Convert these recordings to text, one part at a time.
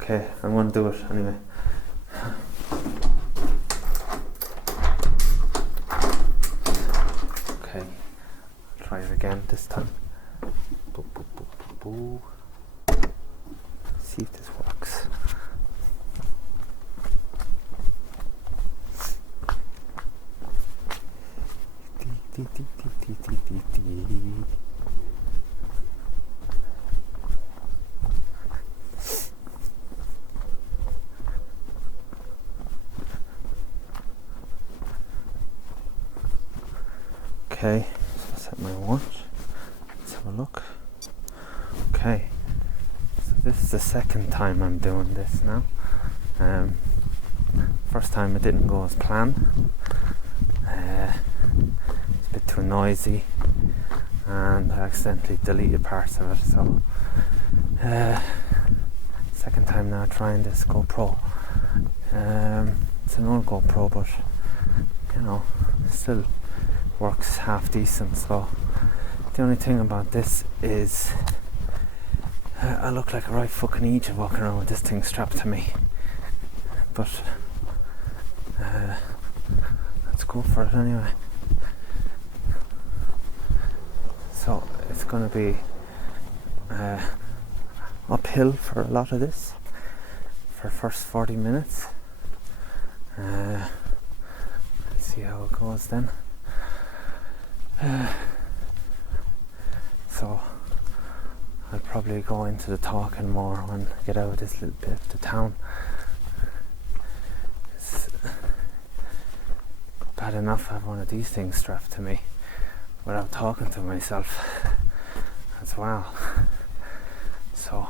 Okay, I'm going to do it anyway. Okay, I'll try it again this time. Boo, boo, boo, boo, boo. See if this works. Okay, so set my watch. Let's have a look. Okay, so this is the second time I'm doing this now. First time it didn't go as planned. It's a bit too noisy, and I accidentally deleted parts of it. So, second time now trying this GoPro. It's an old GoPro, but you know, still works half decent. So the only thing about this is I look like a right fucking idiot walking around with this thing strapped to me, but let's go for it anyway. So it's going to be uphill for a lot of this for first 40 minutes. Let's see how it goes then. So I'll probably go into the talking more when I get out of this little bit of the town. It's bad enough I have one of these things strapped to me without talking to myself as well. So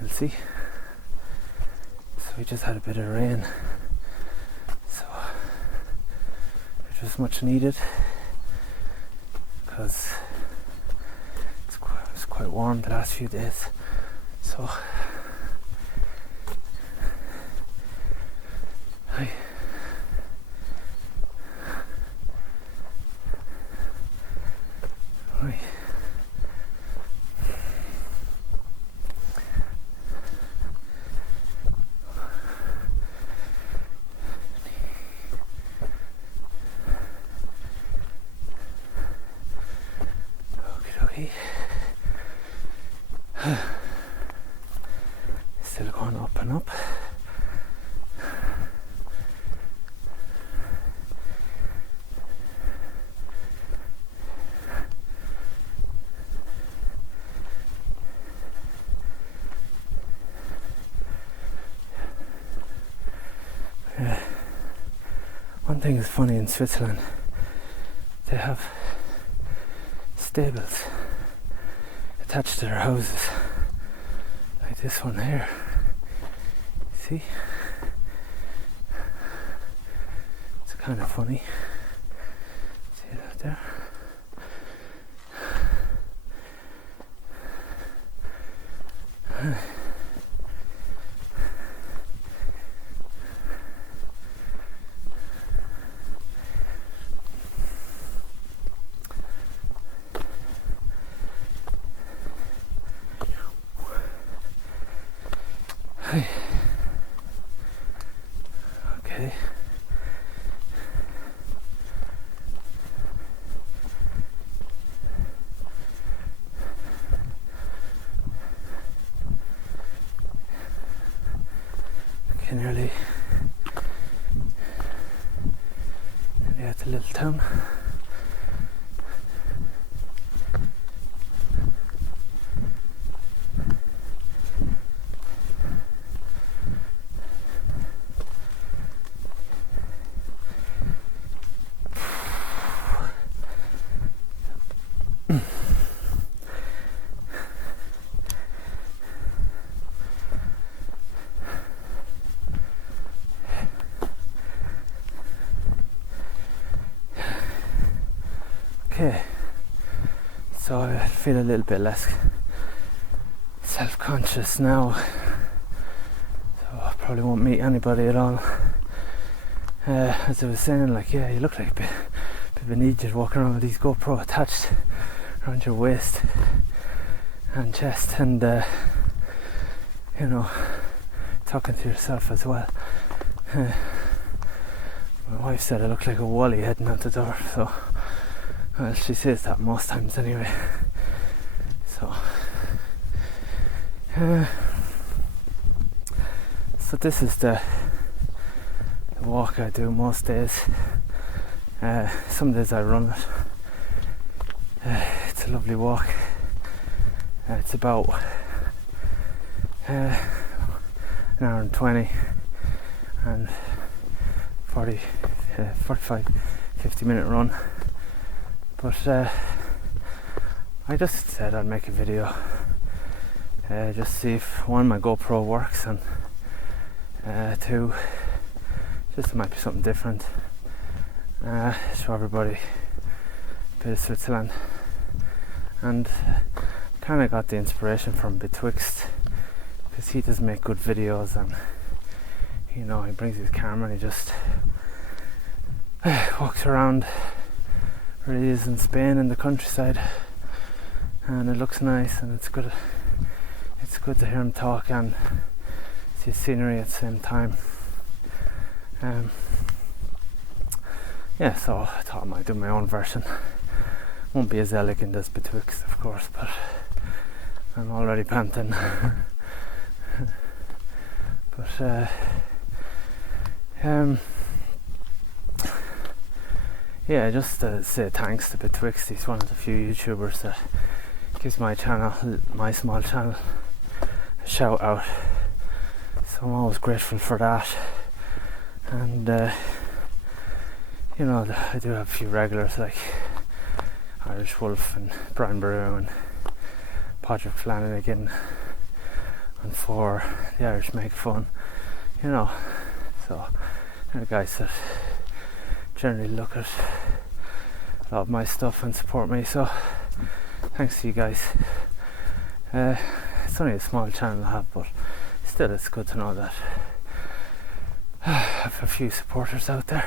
we'll see. So we just had a bit of rain, so it was much needed because it's quite warm the last few days. So right. Still going up and up. One thing is funny in Switzerland, they have stables attached to their houses, like this one here. See? It's kind of funny. See that there? Okay. Okay, nearly at the little town. Okay, so I feel a little bit less self-conscious now, so I probably won't meet anybody at all. As I was saying, like, yeah, you look like a bit of an idiot walking around with these GoPro attached around your waist. and chest, and you know, talking to yourself as well. My wife said I look like a wally heading out the door, so well, she says that most times anyway. So so this is the walk I do most days. Some days I run it. It's a lovely walk. It's about an hour and 20 and 45, 50 minute run. But I just said I'd make a video, just see if one, my GoPro works, and two, just it might be something different. Show everybody a bit of Switzerland. And kind of got the inspiration from Betwixt, because he does make good videos, and you know, he brings his camera and he just walks around where he is in Spain in the countryside, and it looks nice, and it's good to hear him talk and see scenery at the same time. Yeah, so I thought I might do my own version. Won't be as elegant as Betwixt, of course, but I'm already panting. But yeah, just to say thanks to Betwixt. He's one of the few YouTubers that gives my channel, my small channel, a shout out. So I'm always grateful for that. And you know, I do have a few regulars like Irish Wolf and Brian Baru and Patrick Flanagan, and for the Irish Make Fun, you know. So they're guys that generally look at a lot of my stuff and support me, so thanks to you guys. It's only a small channel I have, but still it's good to know that I have a few supporters out there.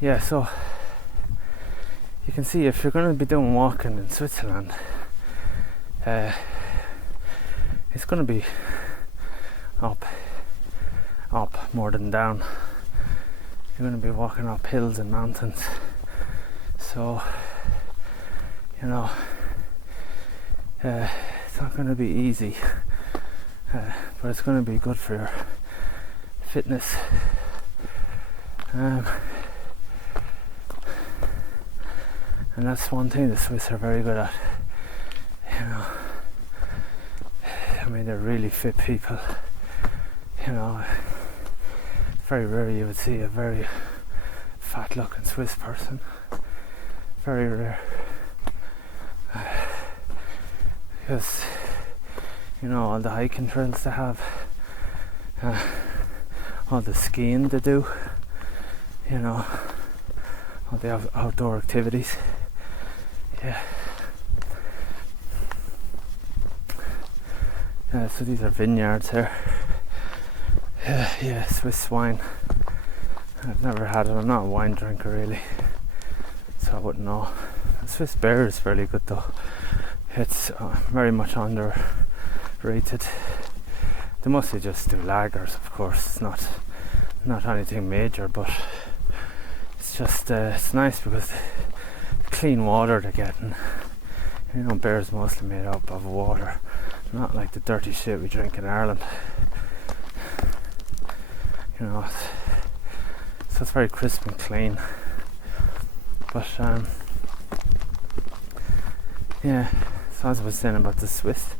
Yeah, so you can see if you're going to be doing walking in Switzerland, it's going to be up more than down. You're going to be walking up hills and mountains, so you know, it's not going to be easy, but it's going to be good for your fitness. And that's one thing the Swiss are very good at, you know. I mean, they're really fit people, you know. It's very rare you would see a very fat looking Swiss person, very rare, because you know, all the hiking trails they have, all the skiing they do, you know, all the outdoor activities. Yeah. So these are vineyards here. Yeah, Swiss wine. I've never had it. I'm not a wine drinker really, so I wouldn't know. The Swiss beer is fairly good though. It's very much underrated. They mostly just do lagers, of course. It's not anything major, but it's just it's nice because clean water they're getting. You know, beer is mostly made up of water, not like the dirty shit we drink in Ireland. You know, so it's very crisp and clean. But yeah, so as I was saying about the Swiss,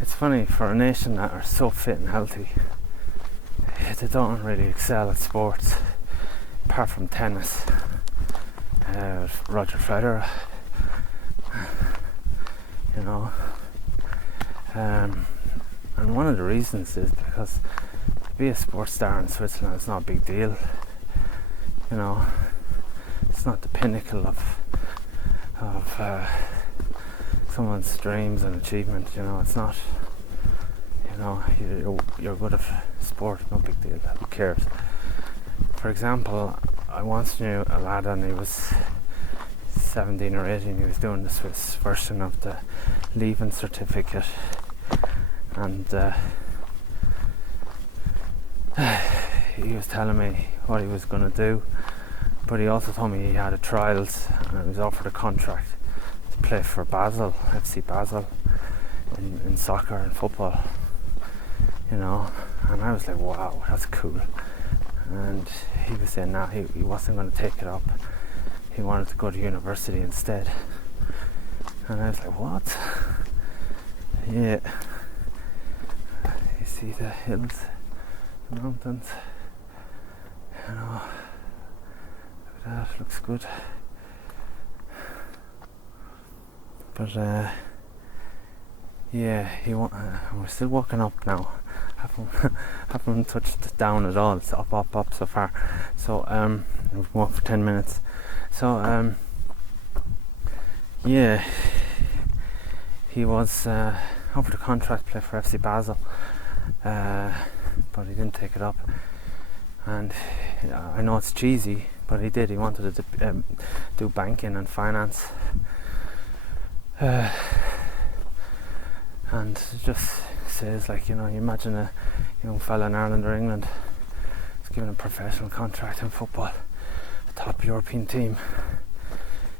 it's funny, for a nation that are so fit and healthy, they don't really excel at sports, apart from tennis. Roger Federer, you know, and one of the reasons is because to be a sports star in Switzerland is not a big deal. You know, it's not the pinnacle of someone's dreams and achievement. You know, it's not. You know, you're good at sport, no big deal. Who cares? For example, I once knew a lad, and he was 17 or 18, he was doing the Swiss version of the leaving certificate, and he was telling me what he was going to do, but he also told me he had a trials and he was offered a contract to play for Basel, FC Basel, in soccer and football, you know. And I was like, wow, that's cool. And he was saying he wasn't going to take it up. He wanted to go to university instead. And I was like, what? Yeah. You see the hills, the mountains, you know. Look at that, looks good. But yeah, we're still walking up now. Haven't touched down at all. It's up so far. So we've walked for 10 minutes. So yeah, he was offered a contract to play for FC Basel, but he didn't take it up. And I know it's cheesy, but he did. He wanted to do banking and finance. And it just says, like, you know, you imagine a young fella in Ireland or England is given a professional contract in football, a top European team.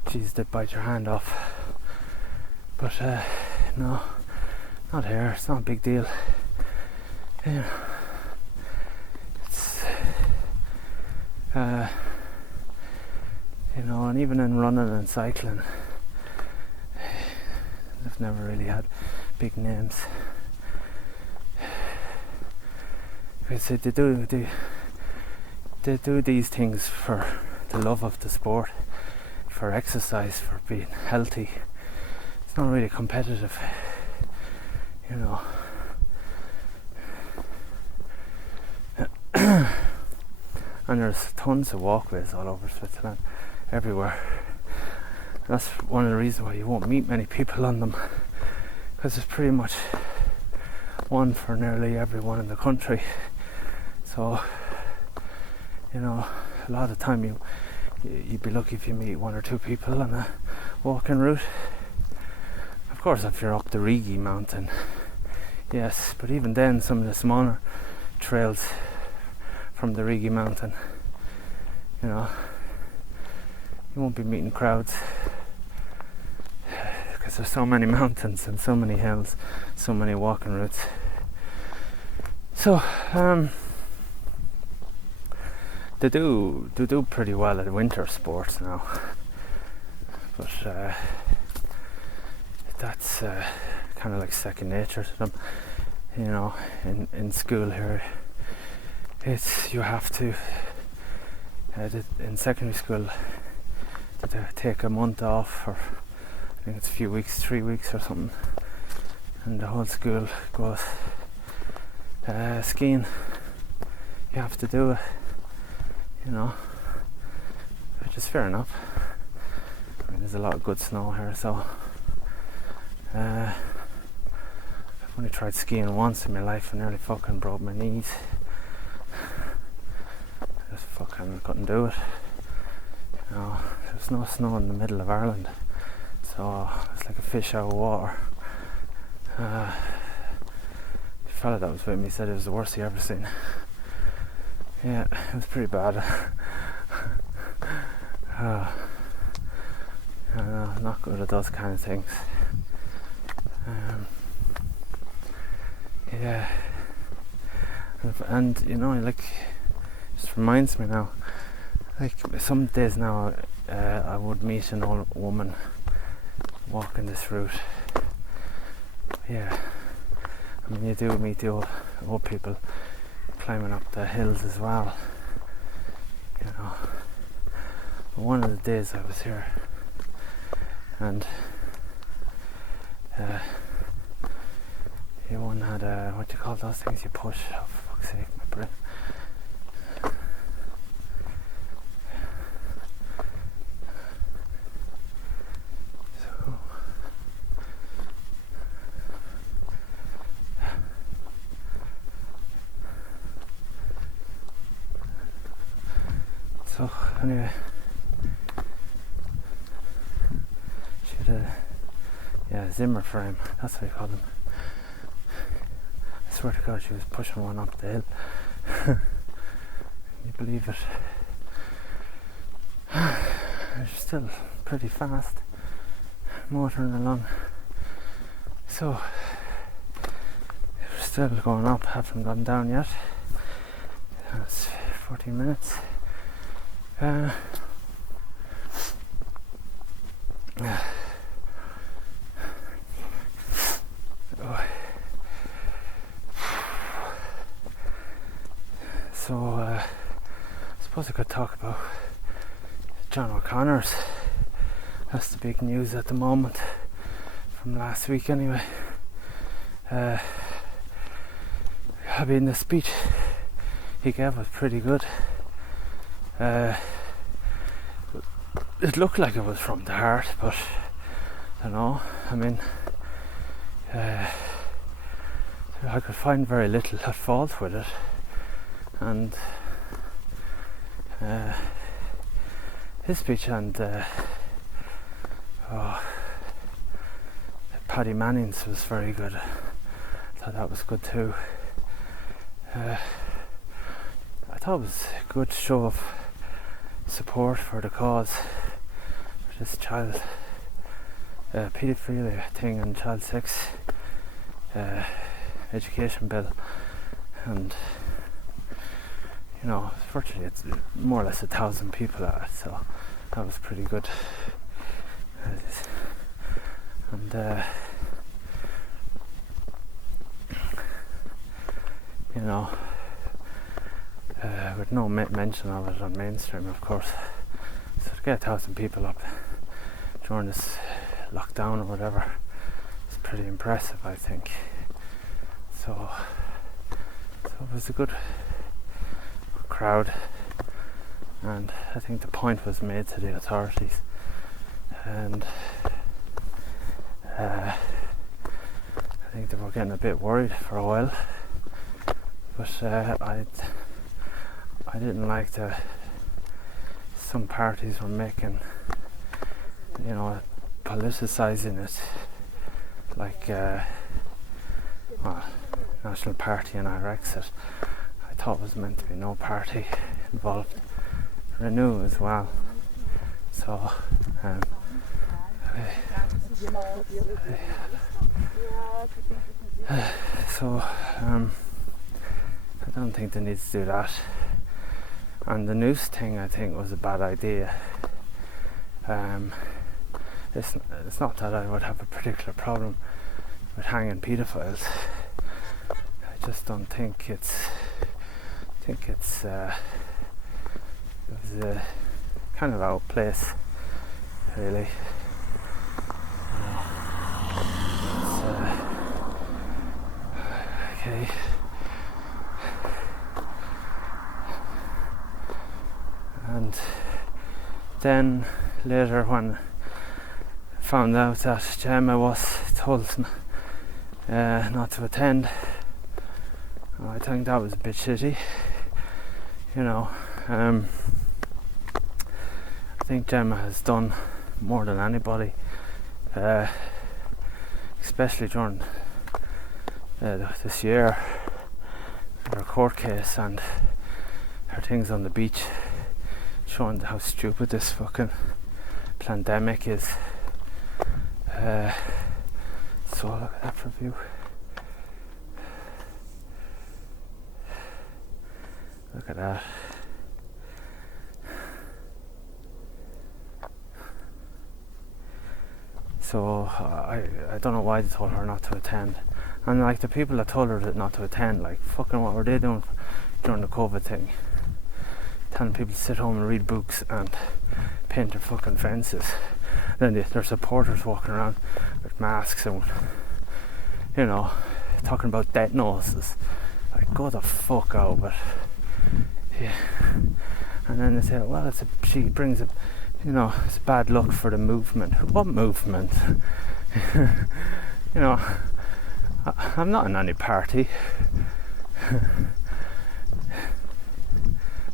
Jeez, they'd bite your hand off. But no, not here. It's not a big deal. You know, it's you know, and even in running and cycling, they've never really had big names. Because they do these things for the love of the sport, for exercise, for being healthy. It's not really competitive, you know. And there's tons of walkways all over Switzerland, everywhere. And that's one of the reasons why you won't meet many people on them, because there's pretty much one for nearly everyone in the country. So, you know, a lot of the time you'd be lucky if you meet one or two people on a walking route. Of course, if you're up the Rigi mountain, yes, but even then, some of the smaller trails from the Rigi mountain, you know, you won't be meeting crowds, because there's so many mountains and so many hills, so many walking routes. So they do pretty well at winter sports now, but that's kind of like second nature to them. You know, in school here, you have to in secondary school to take a month off, or I think it's a few weeks, 3 weeks or something, and the whole school goes skiing. You have to do it, you know, which is fair enough. I mean, there's a lot of good snow here, so I've only tried skiing once in my life and nearly fucking broke my knees. I just fucking couldn't do it. You know, there's no snow in the middle of Ireland, so it's like a fish out of water. The fella that was with me said it was the worst he ever seen. Yeah, it was pretty bad. Not good at those kind of things. Yeah, and you know, like, just reminds me now, like some days now I would meet an old woman walking this route. Yeah, I mean, you do meet the old people climbing up the hills as well, you know. But one of the days I was here, and one had what do you call those things you push? Oh, for fuck's sake, my brain. So anyway, Zimmer frame, that's what I call them. I swear to God, she was pushing one up the hill. Can you believe it? She's still pretty fast, motoring along. So we're still going up, haven't gone down yet. It's 14 minutes. So I suppose I could talk about John O'Connor's. That's the big news at the moment, from last week anyway. I mean, the speech he gave was pretty good. It looked like it was from the heart, but I don't know. I mean, I could find very little at fault with it, and his speech and Paddy Manning's was very good. I thought that was good too. I thought it was a good show of support for the cause, for this child paedophilia thing and child sex education bill, and you know, virtually it's more or less 1,000 people at it, so that was pretty good. And you know, with no mention of it on mainstream, of course. So to get 1,000 people up during this lockdown or whatever is pretty impressive, I think. So it was a good crowd, and I think the point was made to the authorities, and I think they were getting a bit worried for a while, but I didn't like some parties were making, you know, politicising it, like National Party and Irexit. I thought it was meant to be no party involved. Renew as well. So I don't think they need to do that. And the noose thing, I think, was a bad idea. It's not that I would have a particular problem with hanging paedophiles. I just don't think it was kind of out of place, really. Okay. And then later, when I found out that Gemma was told not to attend, I think that was a bit shitty, you know. I think Gemma has done more than anybody, especially during this year, her court case and her things on the beach, showing how stupid this fucking pandemic is. So look at that for a view. Look at that. So I don't know why they told her not to attend. And like the people that told her not to attend, like fucking what were they doing during the COVID thing? Telling people to sit home and read books and paint their fucking fences. Then their supporters walking around with masks and, you know, talking about death noses. Like, go the fuck out, but yeah. And then they say, well, she brings a, you know, it's bad luck for the movement. What movement? You know, I'm not in any party.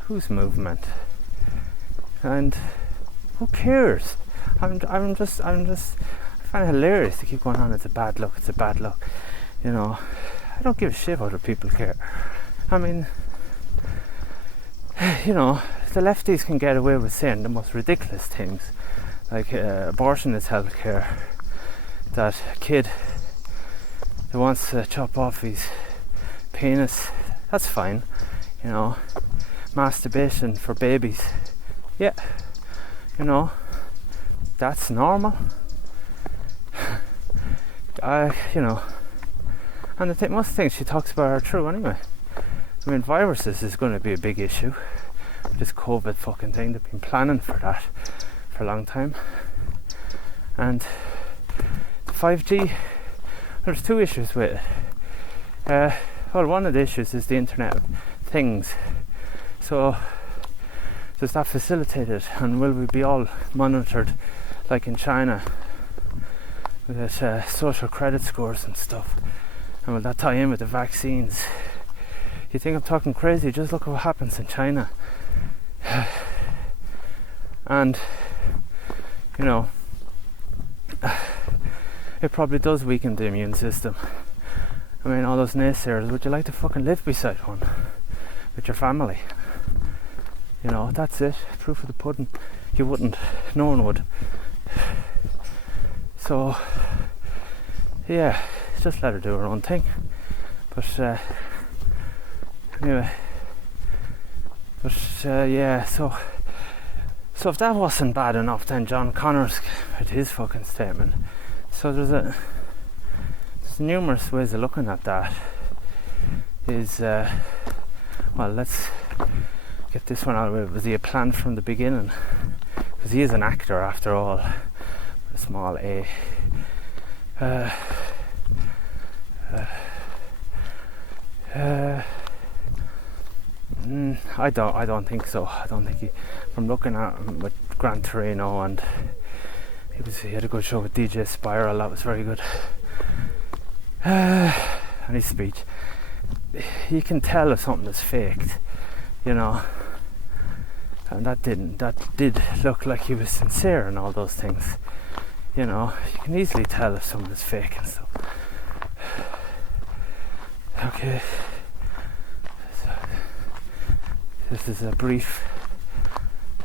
Whose movement? And who cares? I'm just find it hilarious to keep going on, it's a bad look, it's a bad look. You know, I don't give a shit what other people care. I mean, you know, the lefties can get away with saying the most ridiculous things, like abortion is healthcare, that a kid that wants to chop off his penis, that's fine, you know, masturbation for babies, yeah, you know, that's normal. You know, and most things she talks about are true anyway. I mean, viruses is going to be a big issue. This COVID fucking thing, they've been planning for that for a long time. And 5G, there's two issues with it. Well, one of the issues is the Internet of Things. So, does that facilitate it? And will we be all monitored like in China with social credit scores and stuff? And will that tie in with the vaccines? You think I'm talking crazy? Just look at what happens in China. And, you know, it probably does weaken the immune system. I mean, all those naysayers, would you like to fucking live beside one with your family? You know, that's it. Proof of the pudding. You wouldn't. No one would. So, yeah, just let her do her own thing. But anyway, yeah. So if that wasn't bad enough, then John Connors had his fucking statement. So there's numerous ways of looking at that. Is well, let's get this one out of the way. Was he a plan from the beginning? Because he is an actor after all, with a small a. I don't think so. I don't think he. From looking at him with Gran Torino, and he had a good show with DJ Spiral. That was very good. And his speech, you can tell if something is faked, you know. And that did look like he was sincere and all those things. You know, you can easily tell if someone is fake and stuff. Okay. So, this is a brief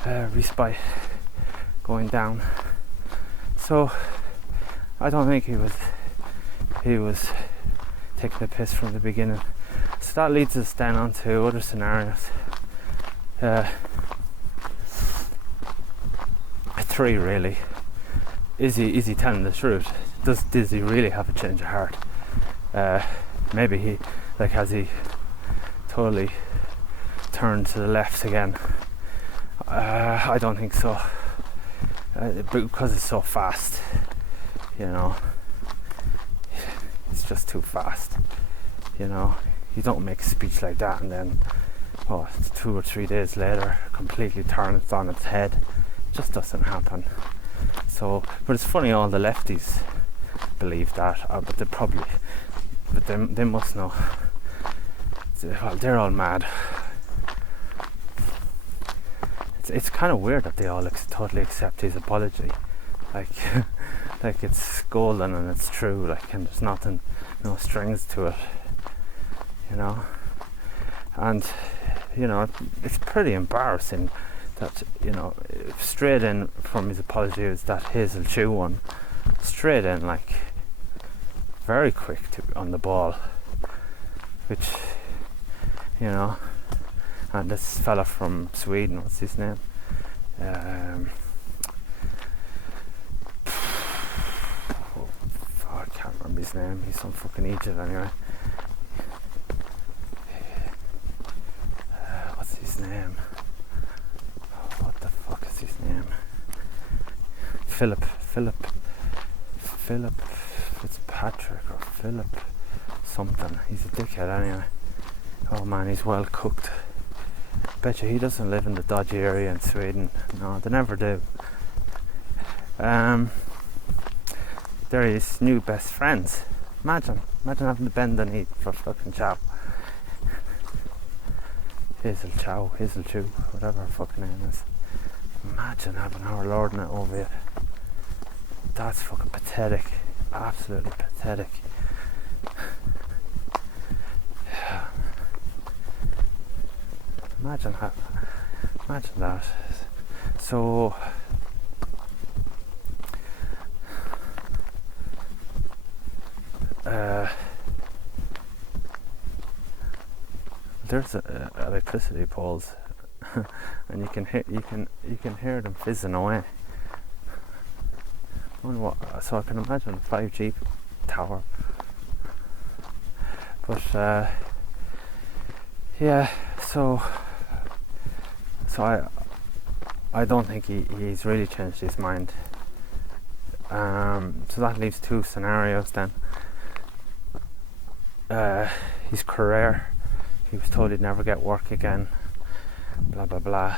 respite going down. So I don't think he was taking the piss from the beginning. So that leads us then on to other scenarios. 3 really. Is he telling the truth? Does he really have a change of heart? Maybe he, like, has he totally turned to the left again? I don't think so. Because it's so fast, you know. It's just too fast, you know. You don't make a speech like that and then, 2 or 3 days later, completely turn it on its head. It just doesn't happen. So, but it's funny, all the lefties believe that, but they must know. Well, they're all mad. It's kind of weird that they all totally accept his apology, like like it's golden and it's true, like, and there's no strings to it, you know. And you know, it's pretty embarrassing that, you know, straight in from his apology is that Hazel Chew one, straight in, like, very quick on the ball, which, you know. And this fella from Sweden, what's his name? I can't remember his name. He's from fucking Egypt anyway. What's his name? What the fuck is his name? Philip Fitzpatrick or Philip something. He's a dickhead anyway. Oh man, he's well cooked. Betcha he doesn't live in the dodgy area in Sweden. No, they never do. They're his new best friends. Imagine having to bend the knee for fucking chow. Hazel Chew, whatever her fucking name is. Imagine having her lording it over you. that's fucking pathetic. Absolutely pathetic. Imagine that. So there's electricity poles, and you can hear them fizzing away. So I can imagine a 5G tower. But yeah, so I don't think he's really changed his mind. So that leaves two scenarios then. His career, he was told he'd never get work again, blah blah blah.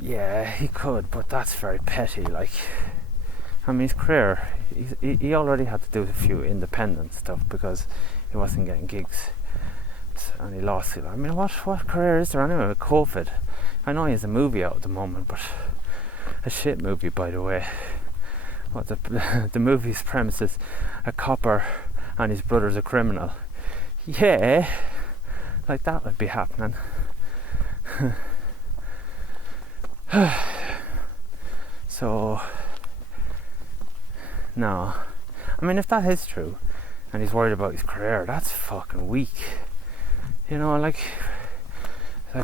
Yeah, he could, but that's very petty. Like, I mean, his career, he already had to do a few independent stuff because he wasn't getting gigs, and he lost it. I mean, what career is there anyway with COVID? I know he has a movie out at the moment, but a shit movie, by the way. What the movie's premise is a copper and his brother's a criminal. Yeah, like that would be happening. So no, I mean, if that is true and he's worried about his career, that's fucking weak. You know, like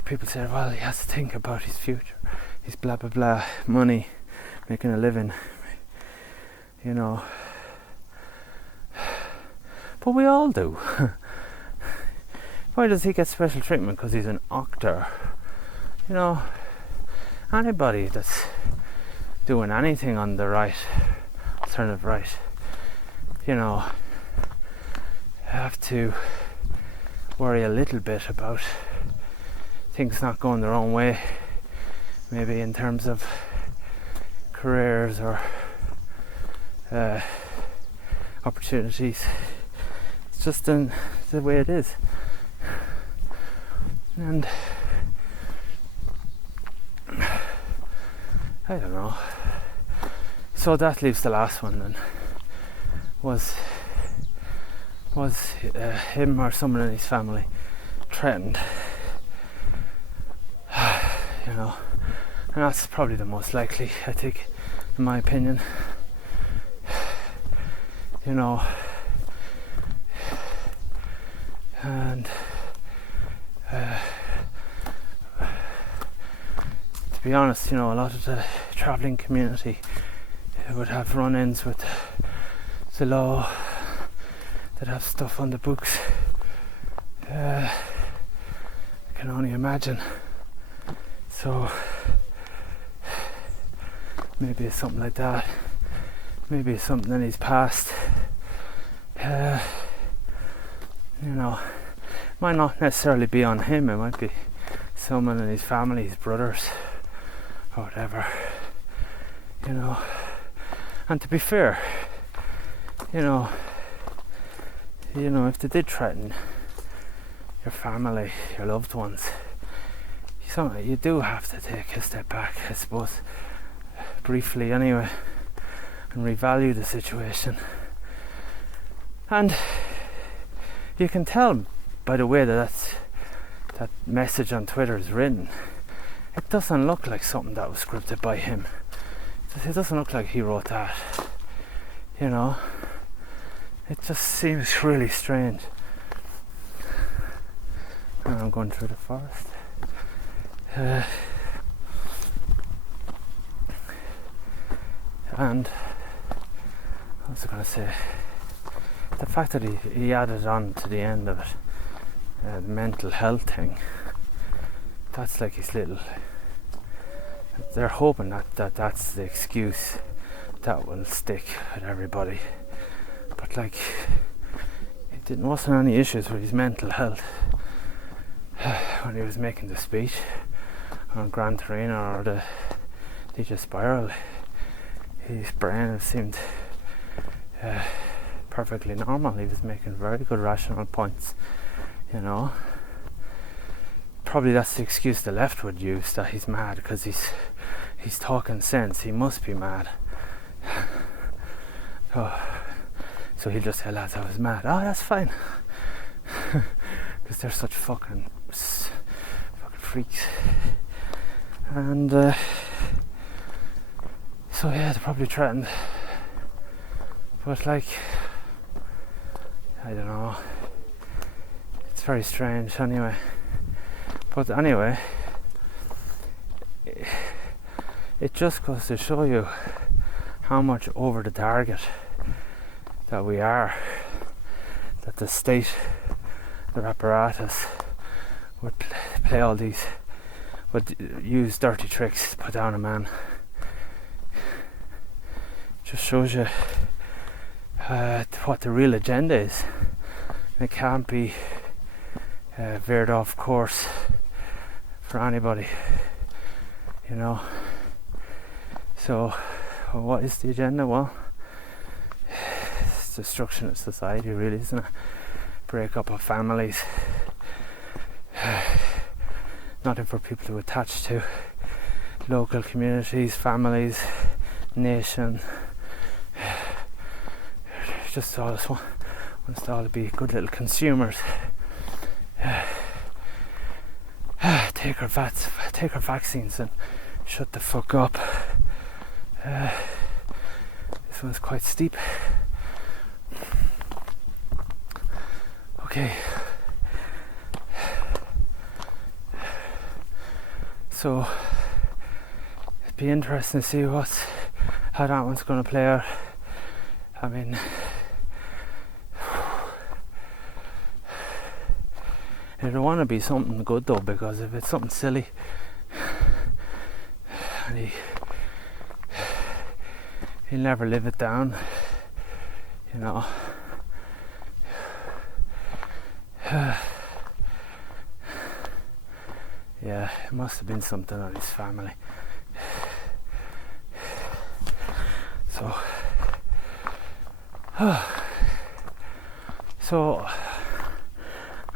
people say, well, he has to think about his future, his blah blah blah, money, making a living, you know. But we all do. Why does he get special treatment? Because he's an actor. You know, anybody that's doing anything on the right, alternative right, you know, have to worry a little bit about things not going their own way, maybe in terms of careers or opportunities. It's just the way it is. And I don't know. So that leaves the last one then. Was him or someone in his family threatened? You know, and that's probably the most likely, I think, in my opinion. You know, and to be honest, you know, a lot of the travelling community would have run-ins with the law, that have stuff on the books. I can only imagine. So maybe it's something like that. Maybe it's something in his past. You know, might not necessarily be on him. It might be someone in his family, his brothers, or whatever. You know, and to be fair, you know, if they did threaten your family, your loved ones, you do have to take a step back, I suppose, briefly anyway, and revalue the situation. And you can tell by the way that message on Twitter is written, it doesn't look like something that was scripted by him. It doesn't look like he wrote that, you know. It just seems really strange. And I'm going through the forest. And what was I going to say? The fact that he added on to the end of it, the mental health thing, that's like his little... They're hoping that that's the excuse that will stick with everybody. But like, it wasn't any issues with his mental health when he was making the speech on Gran Torino or the DJ Spiral. His brain seemed perfectly normal. He was making very good rational points, you know. Probably that's the excuse the left would use, that he's mad because he's talking sense. He must be mad, So he'll just tell lads I was mad. Oh, that's fine. Because they're such fucking freaks. And so yeah, they're probably threatened. But like, I don't know. It's very strange anyway. But anyway, it just goes to show you how much over the target that we are, that the state, the apparatus would play all these, would use dirty tricks to put down a man. Just shows you what the real agenda is. It can't be veered off course for anybody, you know. So what is the agenda? Well, it's destruction of society, really, isn't it? Break up of families, nothing for people to attach to, local communities, families, nation. Just all this wants to all be good little consumers. Take our vaccines and shut the fuck up. This one's quite steep. Okay. So it'd be interesting to see how that one's going to play out. I mean, it'll want to be something good though, because if it's something silly and he'll never live it down, you know. Yeah, it must have been something on his family. So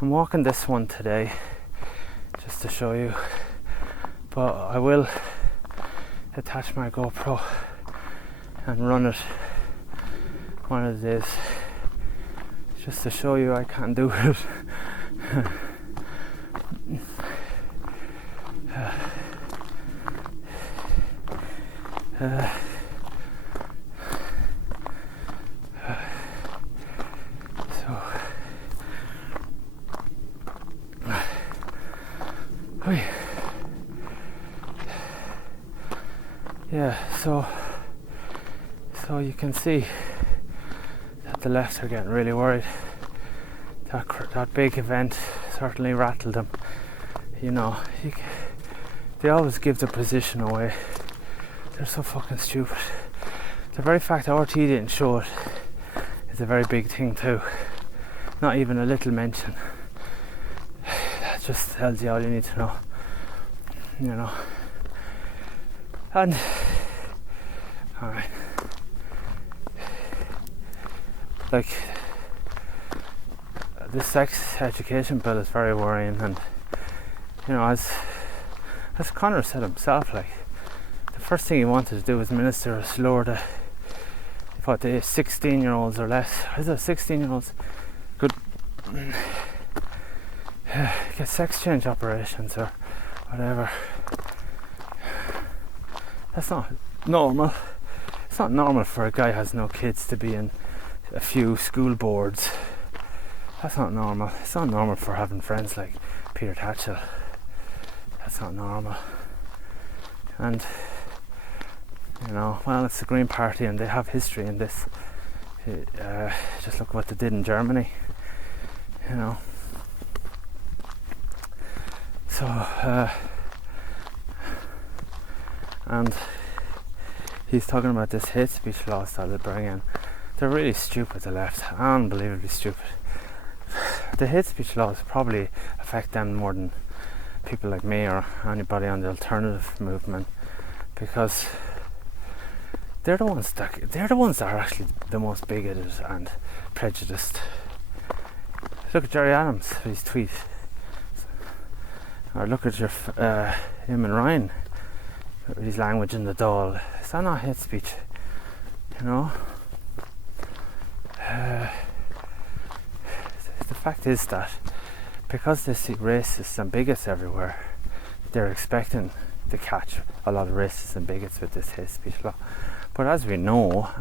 I'm walking this one today just to show you, but I will attach my GoPro and run it one of the days just to show you I can't do it. So you can see that the left are getting really worried. That big event certainly rattled them. You know, they always give the position away. They're so fucking stupid. The very fact that RT didn't show it is a very big thing too. Not even a little mention. That just tells you all you need to know. You know. And alright. Like, this sex education bill is very worrying, and you know, as Connor said himself, like, the first thing he wanted to do was minister a slower to what, the 16-year-olds or less. Is it 16-year-olds could get sex change operations or whatever. That's not normal. It's not normal for a guy who has no kids to be in a few school boards. That's not normal. It's not normal for having friends like Peter Tatchell. That's not normal. And you know, well, it's the Green Party and they have history in this. Just look what they did in Germany. You know. So and he's talking about this hate speech laws that they bring in. They're really stupid, the left, unbelievably stupid. The hate speech laws probably affect them more than people like me or anybody on the alternative movement, because they're the ones that are actually the most bigoted and prejudiced. Look at Jerry Adams, his tweet, or look at him and Ryan, his language in the Dáil. Is that not hate speech? you know. The fact is that because they see racists and bigots everywhere, they're expecting to catch a lot of racists and bigots with this hate speech law. But as we know,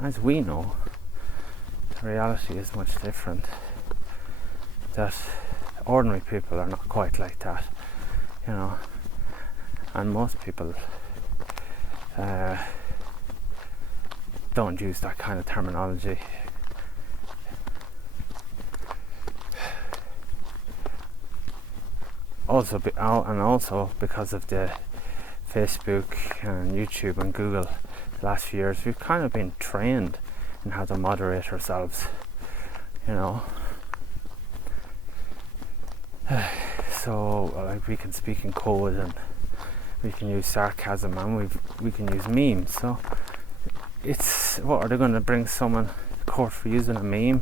the reality is much different. That ordinary people are not quite like that, you know. And most people don't use that kind of terminology. Also because of the Facebook and YouTube and Google the last few years, we've kind of been trained in how to moderate ourselves, you know. So like we can speak in code and we can use sarcasm and we can use memes. So it's, what, are they going to bring someone to court for using a meme?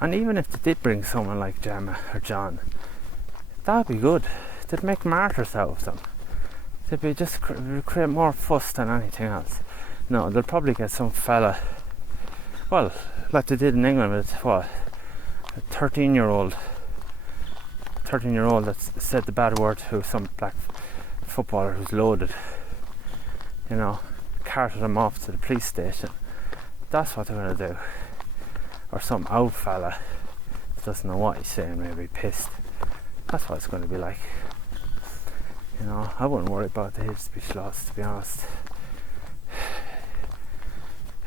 And even if they did bring someone like Gemma or John, that'd be good. They'd make martyrs out of them. They'd be just create more fuss than anything else. No, they'll probably get some fella, well, like they did in England with, what, a 13-year-old that said the bad word to some black footballer who's loaded, you know, carted him off to the police station. That's what they're going to do. Or some out fella that doesn't know what he's saying, maybe pissed. That's what it's going to be like. You know, I wouldn't worry about the hate speech laws, to be honest.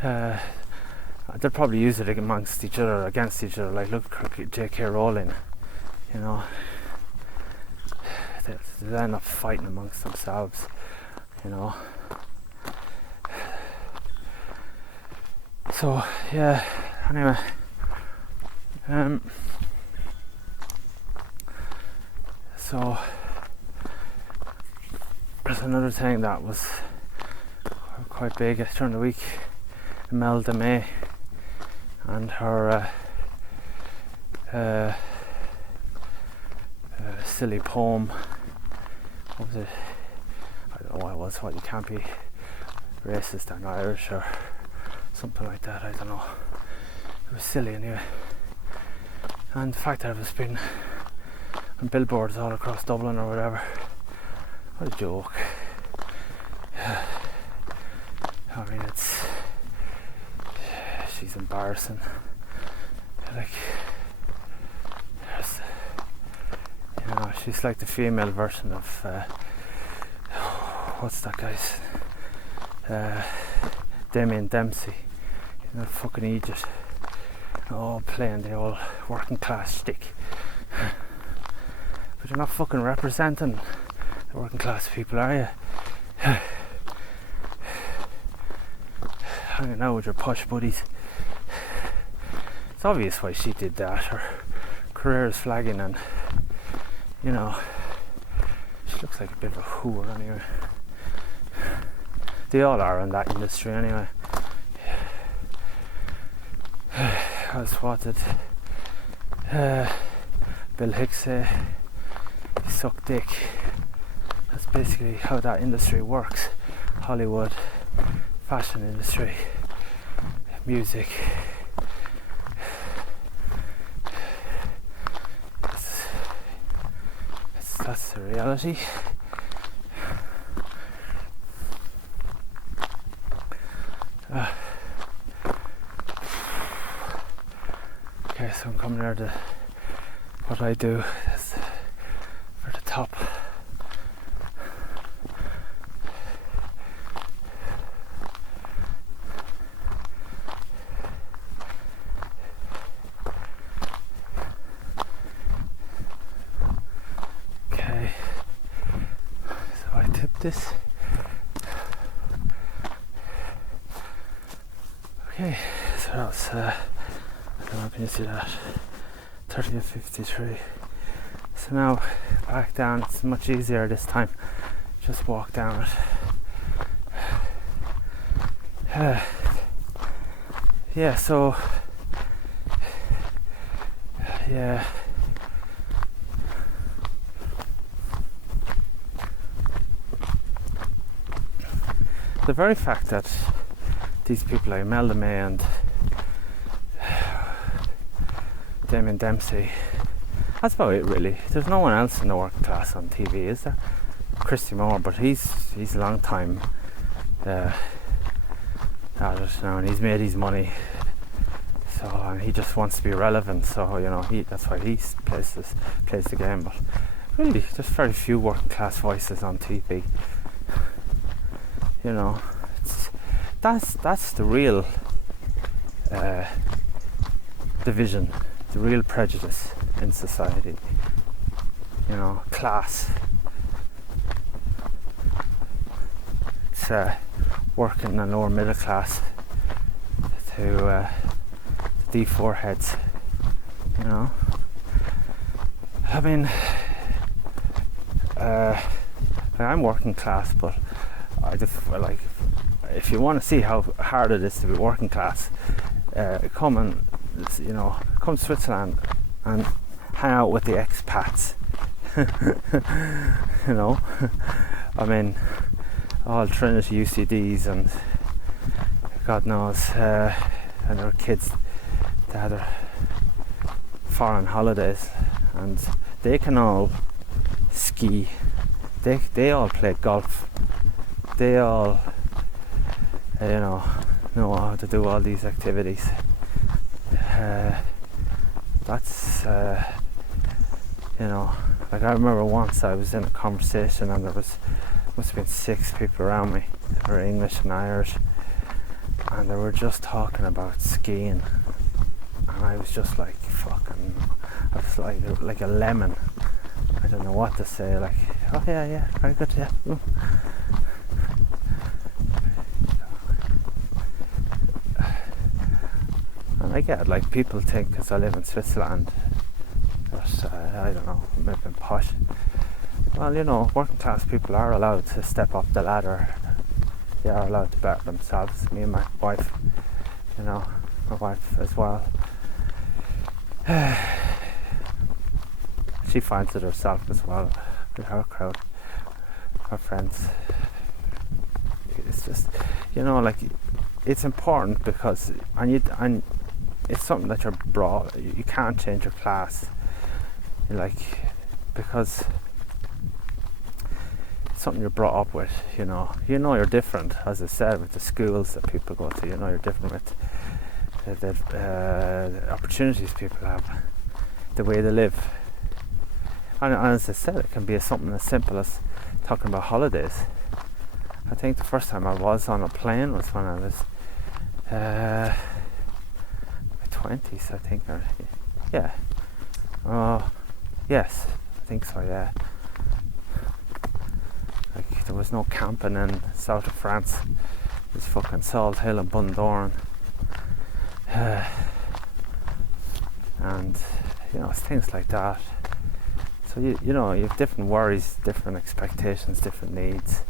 They'll probably use it amongst each other, against each other, like, look, J.K. Rowling, you know. They end up fighting amongst themselves, you know. So, yeah, anyway. So there's another thing that was quite big during the week. Imelda May and her silly poem. What was it? I don't know what it was. What, you can't be racist and Irish or something like that. I don't know. It was silly anyway. And the fact that it was been on billboards all across Dublin or whatever. What a joke. I mean, she's embarrassing. Like, you know, she's like the female version of what's that guy's? Damien Dempsey. You know, fucking idiot. All playing the old working class stick. But you're not fucking representing the working class people, are you? Hanging out with your posh buddies. It's obvious why she did that. Her career is flagging and, you know, she looks like a bit of a whore anyway. They all are in that industry anyway. As what did Bill Hicks say? You suck dick. That's basically how that industry works. Hollywood, fashion industry, music. That's the reality. Okay, so I'm coming there to what I do is for the top. Okay, so I tip this. Okay, so that's I don't know, can you see that? 30 of 53. So now back down, it's much easier this time. Just walk down it. Yeah, so yeah. the very fact that these people like Imelda May and Damien Dempsey, that's about it really. There's no one else in the working class on TV, is there? Christy Moore, but he's a long time at it now, and he's made his money, so and he just wants to be relevant, so that's why he plays the game. But really, there's very few working class voices on TV. That's the real division, the real prejudice in society. Class. It's working and lower middle class to D4 heads. I mean, I'm working class, but I just like, if you want to see how hard it is to be working class, come to Switzerland and hang out with the expats. I mean, all Trinity UCDs and God knows, and their kids, they had their foreign holidays, and they can all ski, they all play golf, they all know how to do all these activities. That's like, I remember once I was in a conversation and there must have been 6 people around me that were English and Irish, and they were just talking about skiing, and I was just like I was like a lemon. I don't know what to say, like, oh yeah, very good, yeah. And I get, like, people think because I live in Switzerland that I don't know, maybe I'm posh. Well, working class people are allowed to step up the ladder. They are allowed to better themselves. Me and my wife, my wife as well. She finds it herself as well with her crowd, her friends. It's just, like, it's important because, and it's something that you're brought. You can't change your class, like, because it's something you're brought up with. You're different, as I said, with the schools that people go to. You're different with the opportunities people have, the way they live. And as I said, it can be something as simple as talking about holidays. I think the first time I was on a plane was when I was my 20s, I think. Yeah. Yes, I think so, yeah. Like, there was no camping in south of France. It was fucking Salt Hill and Bundoran. And, it's things like that. So, you have different worries, different expectations, different needs.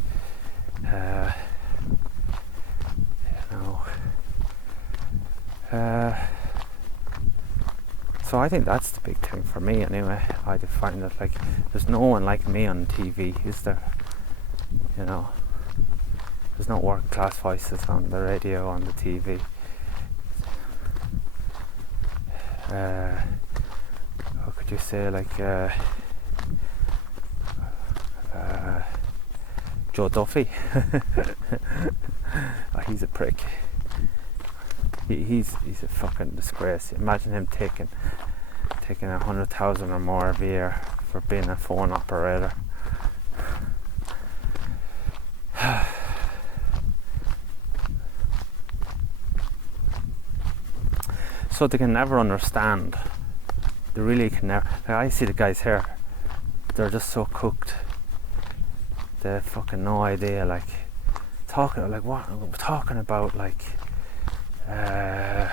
So I think that's the big thing for me anyway. I find that, like, there's no one like me on TV, is there? There's no working class voices on the radio, on the TV. What could you say, like, Joe Duffy? Oh, he's a prick. He's a fucking disgrace. Imagine him taking 100,000 or more every year for being a phone operator. So they can never understand. They really can never. Like, I see the guys here, they're just so cooked. They have fucking no idea. Like, talking about, like, I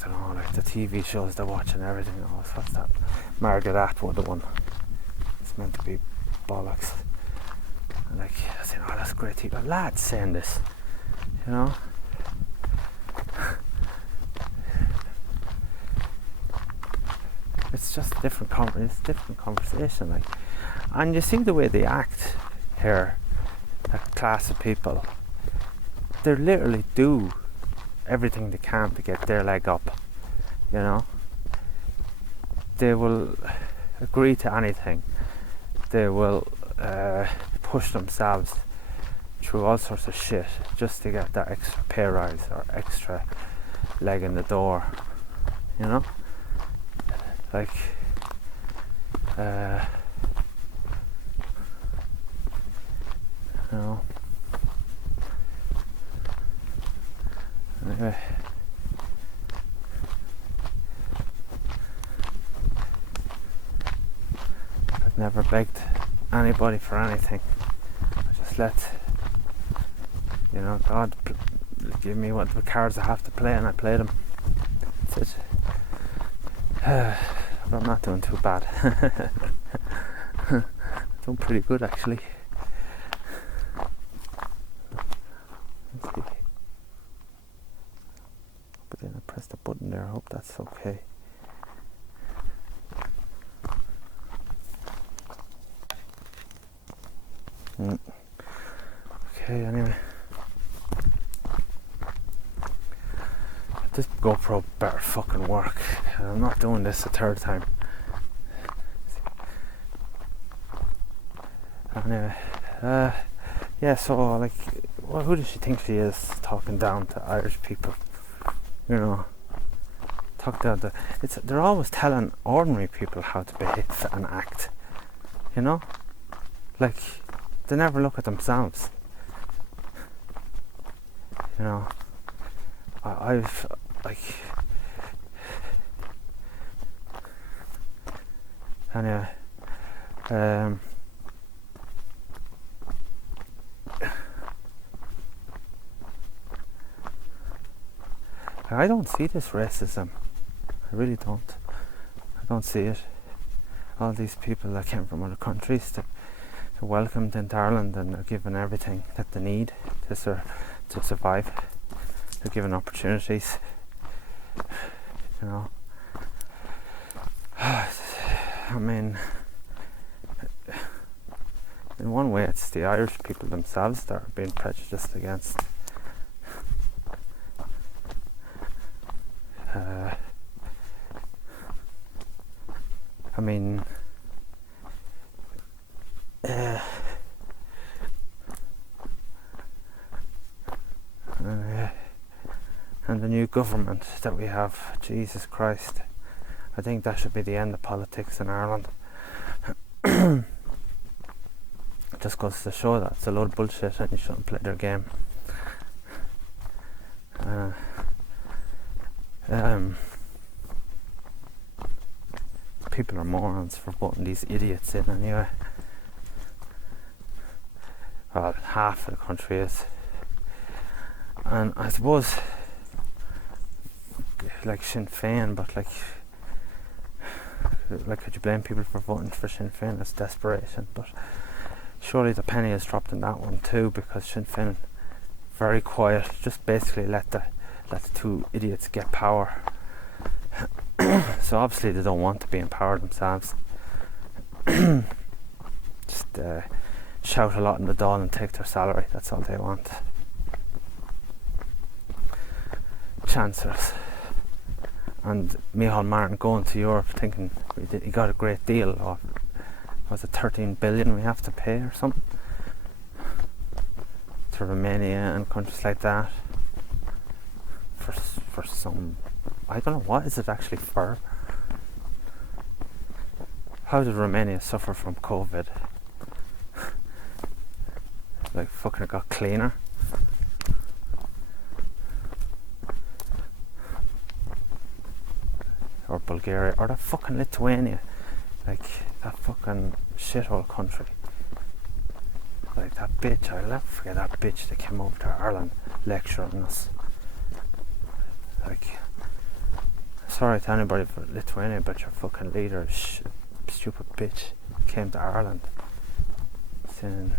don't know, like the TV shows they're watching, everything. What's that? Margaret Atwood, the one. It's meant to be bollocks. And, like, I think, that's great TV. Lads saying this, It's just a different conversation, like, and you see the way they act here. that class of people, they literally do everything they can to get their leg up, you know. They will agree to anything. They will push themselves through all sorts of shit just to get that extra pay rise or extra leg in the door, you know. Like you know. Anyway, I've never begged anybody for anything. I just let, you know, God give me what the cards I have to play, and I play them. That's it. But I'm not doing too bad. Doing pretty good, actually. Let's see. But then I pressed the button there. I hope that's okay. Okay, anyway. This GoPro better fucking work. I'm not doing this a third time. Anyway, yeah, so like, well, who does she think she is, talking down to Irish people? You know, they're always telling ordinary people how to behave and act. You know, like they never look at themselves. You know, I've like, anyway, I don't see this racism. I really don't. I don't see it. All these people that came from other countries that are welcomed into Ireland and are given everything that they need to survive. They're given opportunities. You know. I mean, in one way, it's the Irish people themselves that are being prejudiced against. I mean, and the new government that we have, Jesus Christ, I think that should be the end of politics in Ireland. Just goes to show that it's a load of bullshit and you shouldn't play their game. People are morons for voting these idiots in anyway. Well, half of the country is. And I suppose, like Sinn Féin, but like could you blame people for voting for Sinn Féin? It's desperation, but surely the penny has dropped in that one too, because Sinn Féin, very quiet, just basically let the two idiots get power. So obviously they don't want to be in power themselves. Just shout a lot in the Dáil and take their salary. That's all they want. Chancellors. And Micheál Martin going to Europe thinking he got a great deal, or was it 13 billion we have to pay or something to Romania and countries like that for some, I don't know, what is it actually for? How did Romania suffer from COVID? Like fucking it got cleaner. Or Bulgaria, or that fucking Lithuania, like that fucking shithole country. Like that bitch, I'll never forget that bitch that came over to Ireland lecturing us. Like, sorry to anybody for Lithuania, but your fucking leader, stupid bitch, came to Ireland saying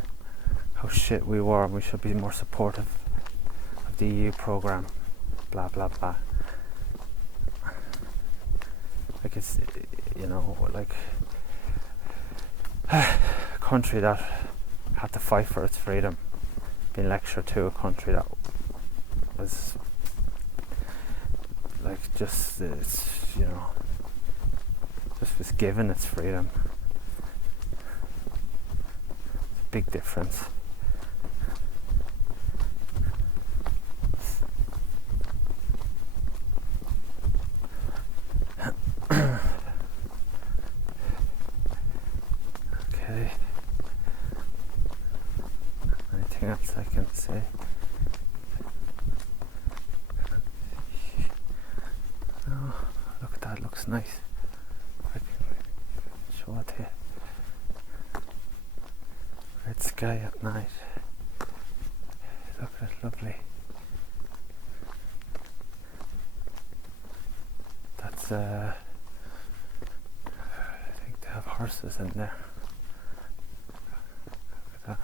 how shit we were and we should be more supportive of the EU programme, blah blah blah. Like, it's, you know, like a country that had to fight for its freedom being lectured to a country that was like just was given its freedom. It's a big difference. Okay. Anything else I can say? Oh, look at that, looks nice. I can show it here. Red sky at night. Look at it, lovely. That's I think they have horses in there. Look at that.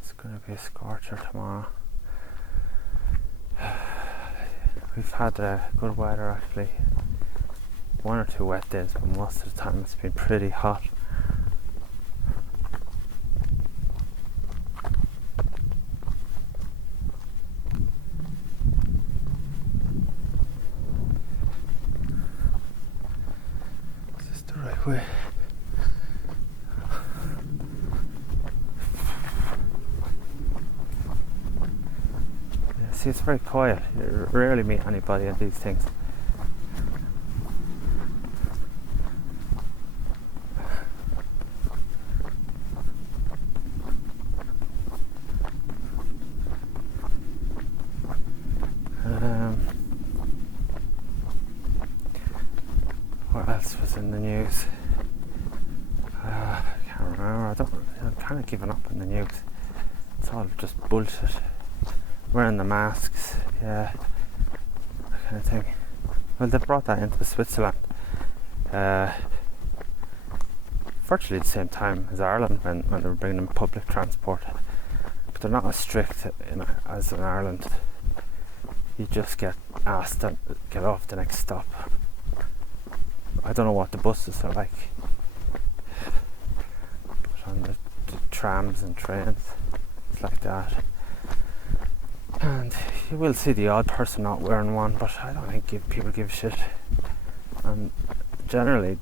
It's going to be a scorcher tomorrow. We've had good weather actually. 1 or 2 wet days, but most of the time it's been pretty hot. Is this the right way? See, it's very quiet. You rarely meet anybody at these things. What else was in the news? I can't remember. I'm kind of giving up on the news. It's all just bullshit. Wearing the masks, yeah, that kind of thing. Well, they brought that into Switzerland virtually at the same time as Ireland when they were bringing in public transport. But they're not as strict as in Ireland. You just get asked to get off the next stop. I don't know what the buses are like, but on the trams and trains, it's like that. And you will see the odd person not wearing one, but I don't think people give a shit. And generally,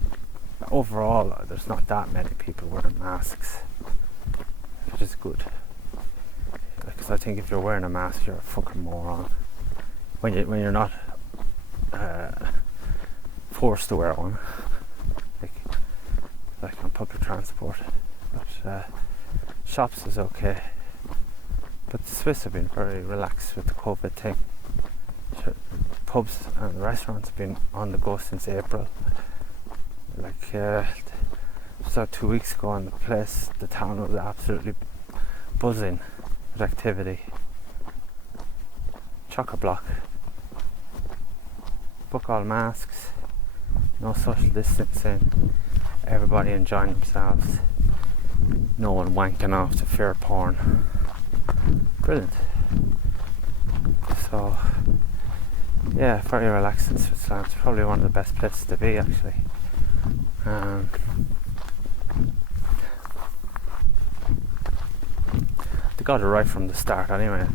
overall, there's not that many people wearing masks, which is good. Because I think if you're wearing a mask, you're a fucking moron. When you're not forced to wear one, like on public transport. But shops is okay. But the Swiss have been very relaxed with the COVID thing. Pubs and restaurants have been on the go since April. Like just about 2 weeks ago, and the town was absolutely buzzing with activity. Chock-a-block. Book all masks. No social distancing. Everybody enjoying themselves. No one wanking off to fear porn. Brilliant. So yeah, very relaxed in Switzerland. It's probably one of the best places to be actually. They got it right from the start anyway.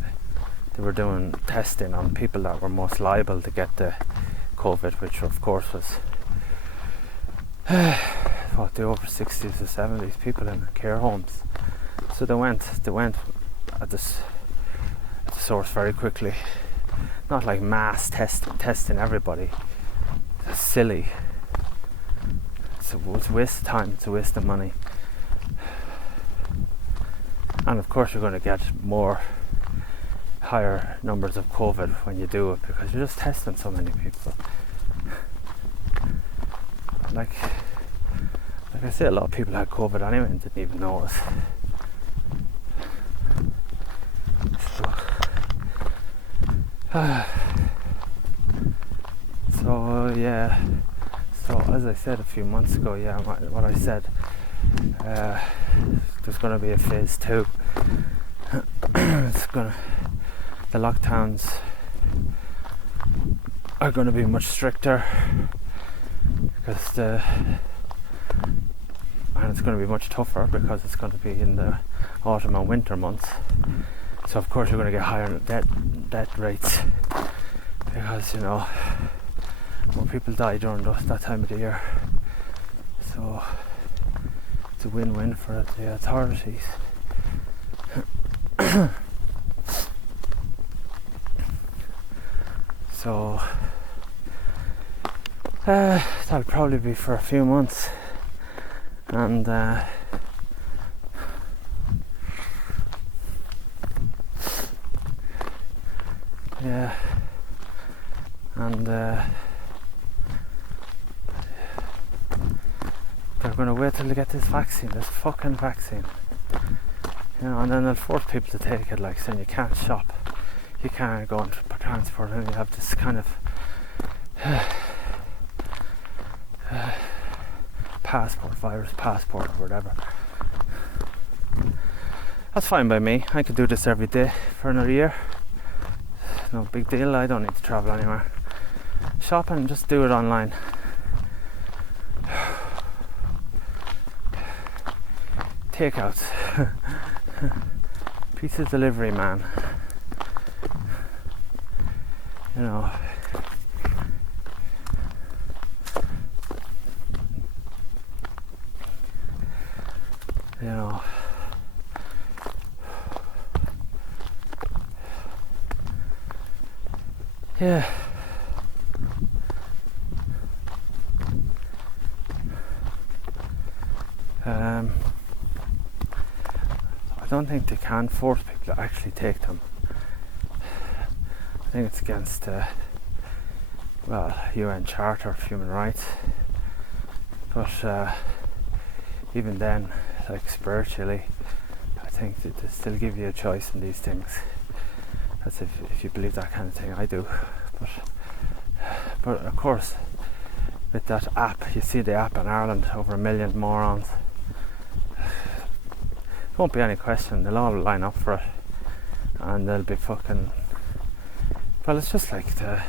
They were doing testing on people that were most liable to get the COVID, which of course was the over 60s or 70s, people in care homes. So they went at the source very quickly. Not like mass testing everybody. That's silly. It's a waste of time, it's a waste of money. And of course you're going to get higher numbers of COVID when you do it, because you're just testing so many people. Like I say, a lot of people had COVID anyway and didn't even know it. So as I said a few months ago, what I said, there's going to be a phase 2. The lockdowns are going to be much stricter, because and it's going to be much tougher because it's going to be in the autumn and winter months. So of course you're going to get higher death rates because, you know, more people die during that time of the year. So it's a win-win for the authorities. So that'll probably be for a few months, and yeah, and they're going to wait till they get this fucking vaccine, you know, and then they'll force people to take it, like saying you can't shop, you can't go on transport, and you have this kind of virus passport or whatever. That's fine by me. I could do this every day for another year. No big deal. I don't need to travel anywhere. Shopping, just do it online. Takeouts. Pizza delivery man. You know. You know. Yeah. I don't think they can force people to actually take them. I think it's against UN Charter of Human Rights. But even then, like spiritually, I think that they still give you a choice in these things. That's if you believe that kind of thing. I do. But of course, with that app, you see the app in Ireland, over 1 million morons. There won't be any question, they'll all line up for it, and they'll be fucking, well, it's just like the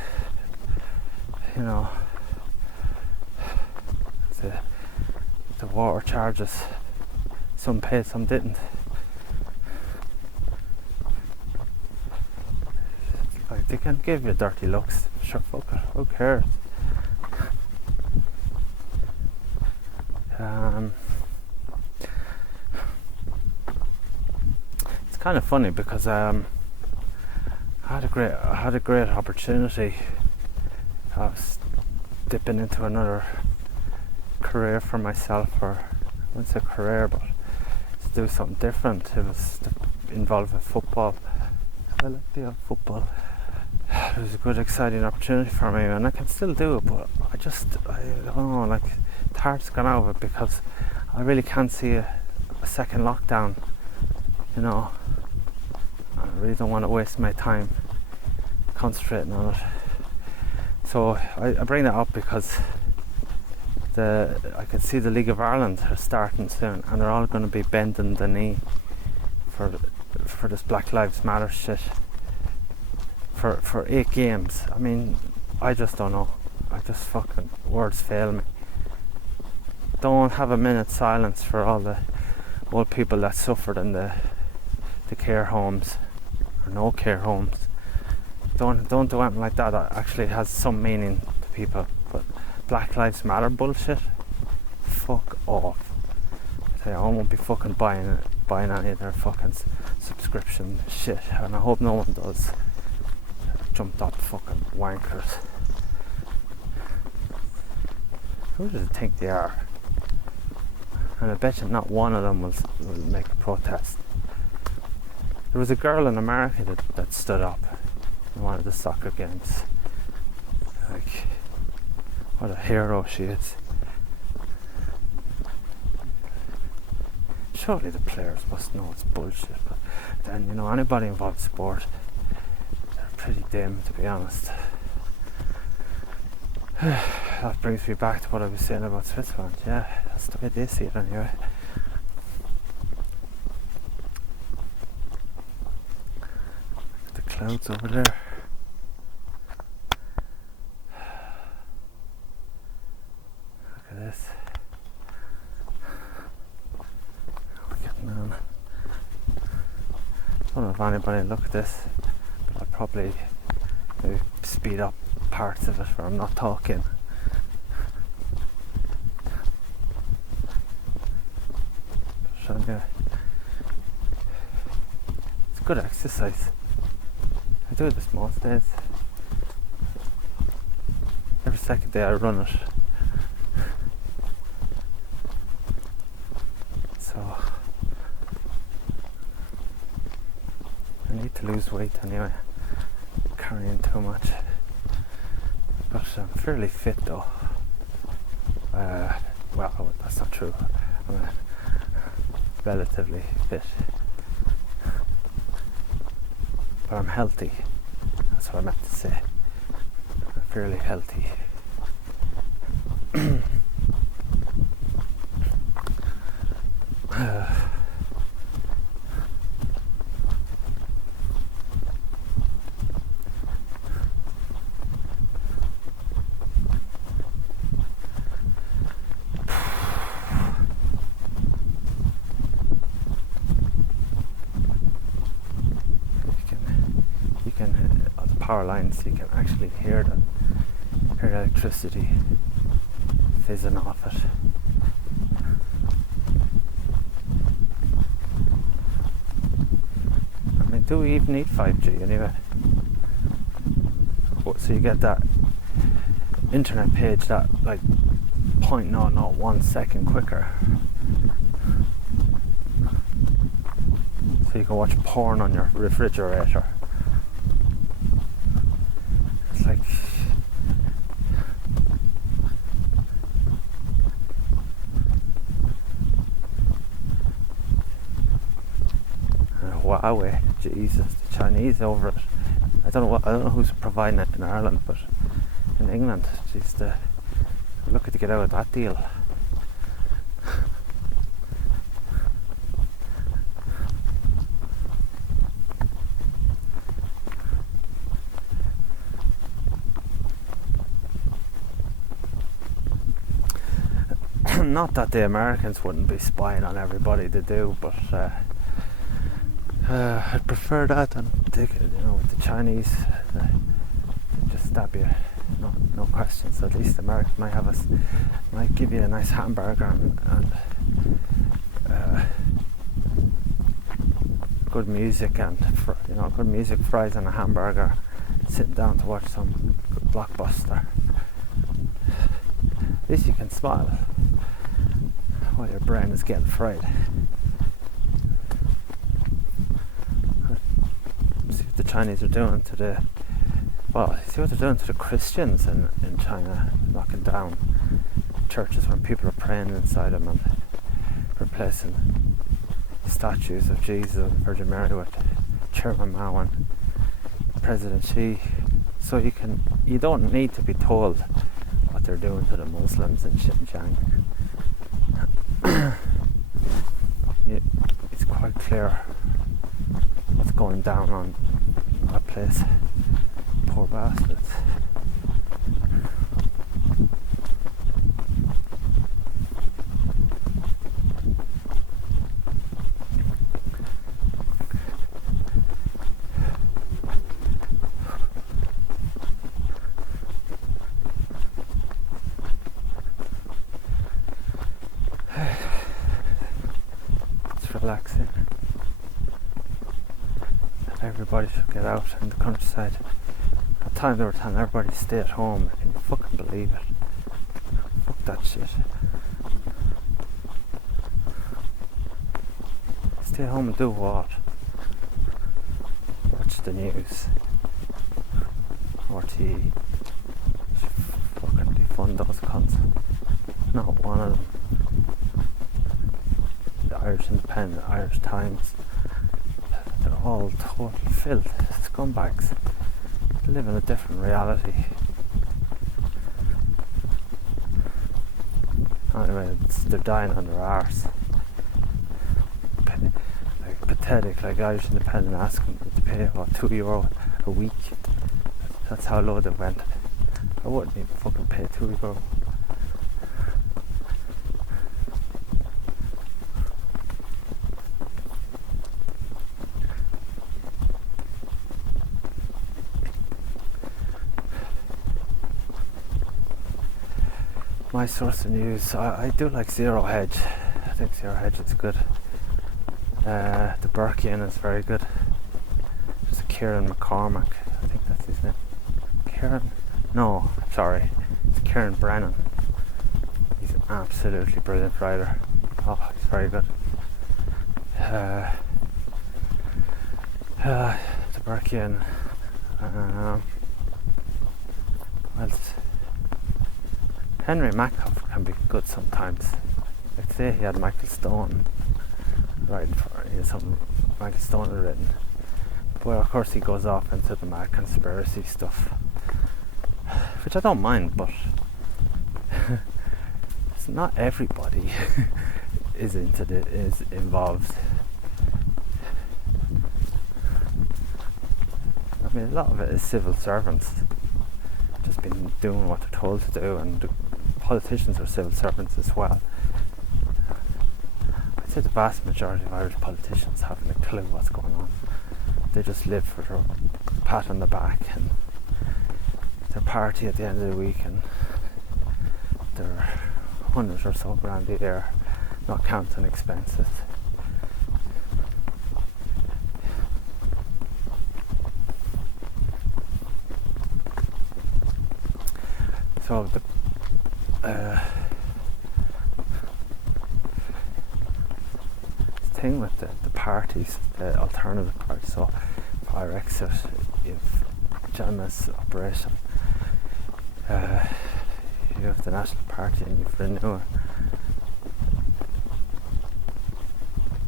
water charges, some paid, some didn't. Like, they can give you dirty looks, sure, fuck it, who cares? It's kind of funny because I had a great opportunity. I was dipping into another career for myself, or I wouldn't say career, but to do something different. It was to involve with football. I like the football. It was a good, exciting opportunity for me, and I can still do it, but I don't know, like, the heart's gone out of it because I really can't see a second lockdown, you know. I really don't want to waste my time concentrating on it. So I bring that up because I can see the League of Ireland are starting soon, and they're all going to be bending the knee for this Black Lives Matter shit for 8 games. I mean, I just don't know. I just fucking, words fail me. Don't have a minute's silence for all the old people that suffered in the care homes or no care homes. Don't do anything like that. That actually has some meaning to people. But Black Lives Matter bullshit, fuck off. I tell you, I won't be fucking buying any of their fucking subscription shit, and I hope no one does. Jumped up fucking wankers. Who does it think they are? And I bet you not one of them will make a protest. There was a girl in America that stood up in one of the soccer games. Like, what a hero she is. Surely the players must know it's bullshit, but then, you know, anybody involved in sport, they're pretty dim, to be honest. That brings me back to what I was saying about Switzerland. Yeah, that's the way they see it anyway. The clouds over there. Look at this. anybody look at this, but I'll probably maybe speed up parts of it where I'm not talking. So anyway, it's good exercise. I do this most days. Every second day I run it. So I need to lose weight anyway. I'm carrying too much. But I'm fairly fit though. Well, that's not true. I'm relatively fit. But I'm healthy. That's what I meant to say. I'm fairly healthy. On the power lines, you can actually hear the electricity fizzing off it. I mean, do we even need 5G anyway? So you get that internet page that like 0.001 second quicker. So you can watch porn on your refrigerator. It's like Huawei, Jesus, the Chinese over it. I don't know who's providing it in Ireland, but in England, geez, they're looking to get out of that deal. Not that the Americans wouldn't be spying on everybody they do, but I'd prefer that than with the Chinese. They just stab you, no questions. At least the Americans might give you a nice hamburger and good music and good music, fries and a hamburger. Sitting down to watch some good blockbuster. At least you can smile while your brain is getting fried. See what the Chinese are doing to the Christians in China, knocking down churches when people are praying inside them and replacing statues of Jesus and Virgin Mary with Chairman Mao and President Xi. So you don't need to be told what they're doing to the Muslims in Xinjiang. It's quite clear what's going down on that place. Poor bastards. Relaxing. Everybody should get out in the countryside. At times they were telling everybody to stay at home. Can you fucking believe it? Fuck that shit. Stay home and do what? Watch the news. RTE. Fucking defund those cunts. Not one of them. Irish Independent, Irish Times, they're all total filth, scumbags. They live in a different reality. Anyway, they're dying on their arse. Like pathetic, like Irish Independent asking them to pay €2 a week. That's how low they went. I wouldn't even fucking pay €2. my source of news, I do like Zero Hedge. I think Zero Hedge is good. The Burkean is very good. There's a Kieran McCormack, I think that's his name. Kieran? No, sorry, it's Kieran Brennan. He's an absolutely brilliant writer. Oh, he's very good. The Burkean. Well, Henry Mackhoff can be good sometimes. Like today he had Michael Stone writing for something Michael Stone had written. But of course he goes off into the mad conspiracy stuff, which I don't mind, but it's not everybody is involved. I mean, a lot of it is civil servants just been doing what they're told to do, and politicians are civil servants as well. I'd say the vast majority of Irish politicians haven't a clue what's going on. They just live for their pat on the back and their party at the end of the week and their 100 or so grand a year, not counting expenses. So the thing with the parties, the alternative parties, so Fire Exit, you've Gemma's Operation, you have the National Party and you've Renew.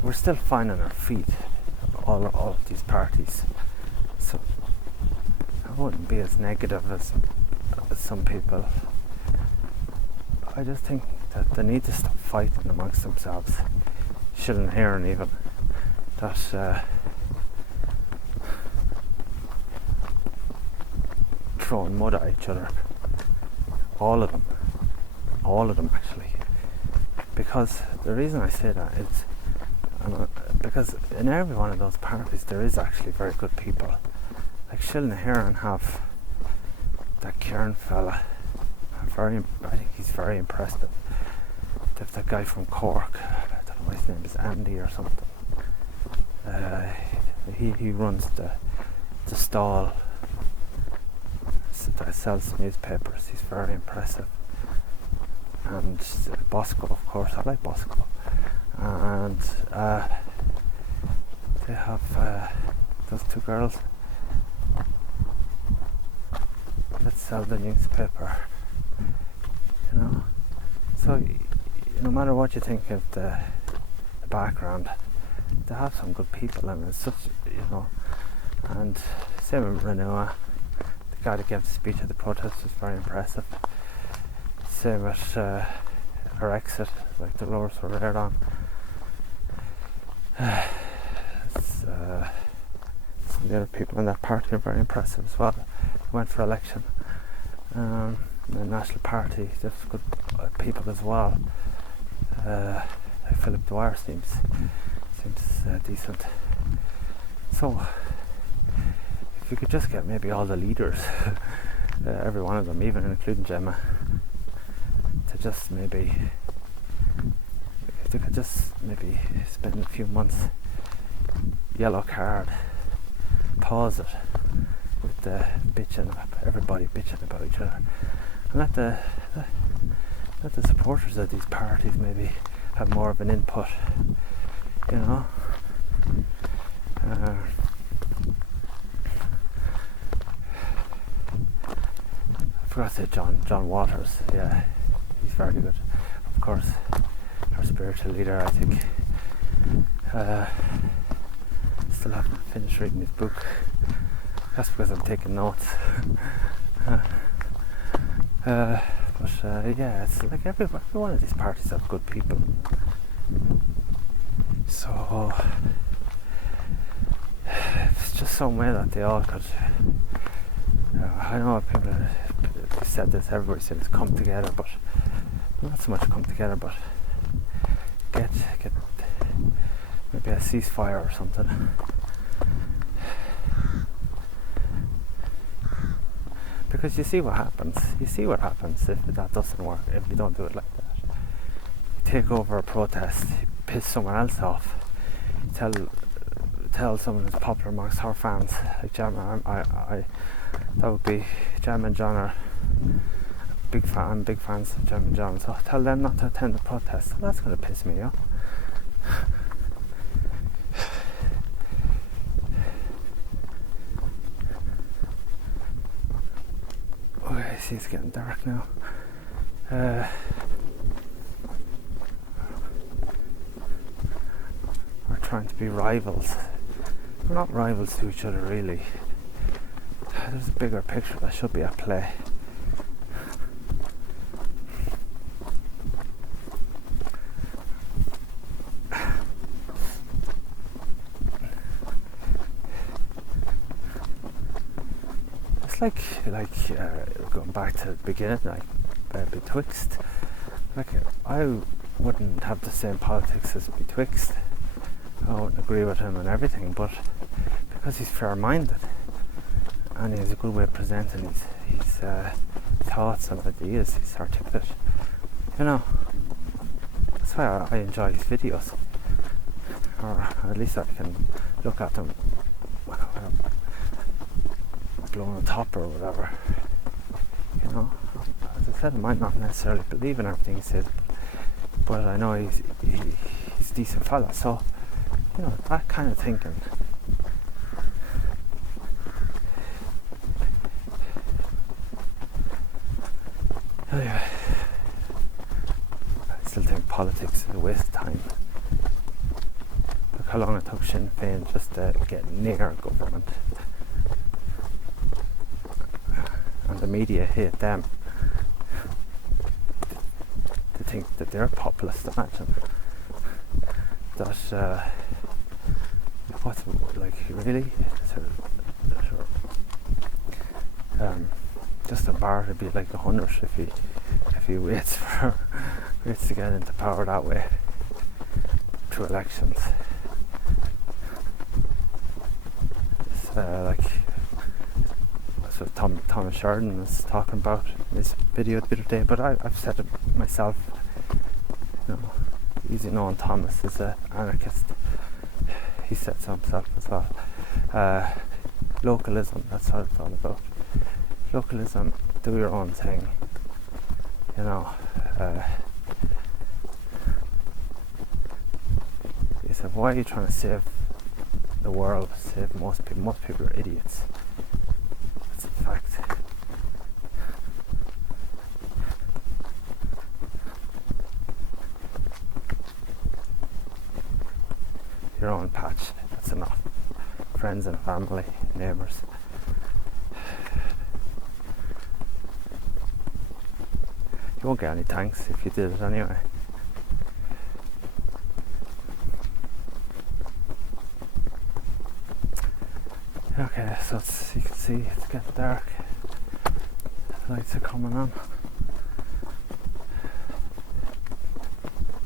We're still finding our feet, all of these parties, so I wouldn't be as negative as some people. I just think that they need to stop fighting amongst themselves, shilling here and even that throwing mud at each other, all of them actually, because the reason I say that is because in every one of those parties there is actually very good people. Like Shilling Heron have that Kieran fella, I think he's very impressive. They have that guy from Cork, I don't know, his name is Andy or something. He runs the stall that sells newspapers. He's very impressive. And Bosco, of course, I like Bosco. And they have those two girls that sell the newspaper, you know. So no matter what you think of the background, they have some good people, and it's such, you know. And same with Renua, the guy that gave the speech at the protest was very impressive. Same with her exit, like the Lords were there on. Some of the other people in that party are very impressive as well. Went for election. The National Party, there's good people as well. Philip Dwyer seems decent. So if you could just get maybe all the leaders, every one of them, even including Gemma, to just maybe, if they could just maybe spend a few months, yellow card, pause it with the everybody bitching about each other, and let the supporters of these parties maybe have more of an input, you know. I forgot to say John Waters, yeah, he's very good. Of course, our spiritual leader, I think. Still haven't finished reading his book. That's because I'm taking notes. Yeah, it's like every one of these parties have good people. So it's just some way that they all could. I know people have said this. Everybody says come together, but not so much come together, but get maybe a ceasefire or something. because you see what happens. You see what happens if that doesn't work, if you don't do it like that. You take over a protest, you piss someone else off, you tell someone who's popular amongst our fans, like Jam, that would be Jam and John are I'm big fans of Jam and John, so tell them not to attend the protest. Well, that's going to piss me off. Okay, I see it's getting dark now. We're trying to be rivals. We're not rivals to each other, really. There's a bigger picture that should be at play. It's like going back to the beginning, like Betwixt. Like, I wouldn't have the same politics as Betwixt. I wouldn't agree with him and everything, but because he's fair-minded and he has a good way of presenting his thoughts and ideas, he's articulate. You know, that's why I enjoy his videos, or at least I can look at them when I'm blowing on top or whatever. You know, as I said, I might not necessarily believe in everything he says, but I know he's a decent fella, so you know, that kind of thinking. Anyway, I still think politics is a waste of time. Look how long it took Sinn Féin just to get near government. And the media hate them. To think that they're populist, imagine. That, what's like, really? Just a bar to be like 100 if he waits to get into power that way through elections. It's like that's what Thomas Sheridan was talking about in his video the other day. But I've said it myself. You know, easy knowing Thomas is an anarchist. He said so himself as well. Localism, that's what it's all about. Localism, do your own thing. You know, he said, why are you trying to save the world, save most people? Most people are idiots. That's a fact. Your own patch, that's enough. Friends and family, neighbours. You won't get any thanks if you did it anyway. Okay, so you can see it's getting dark. The lights are coming on.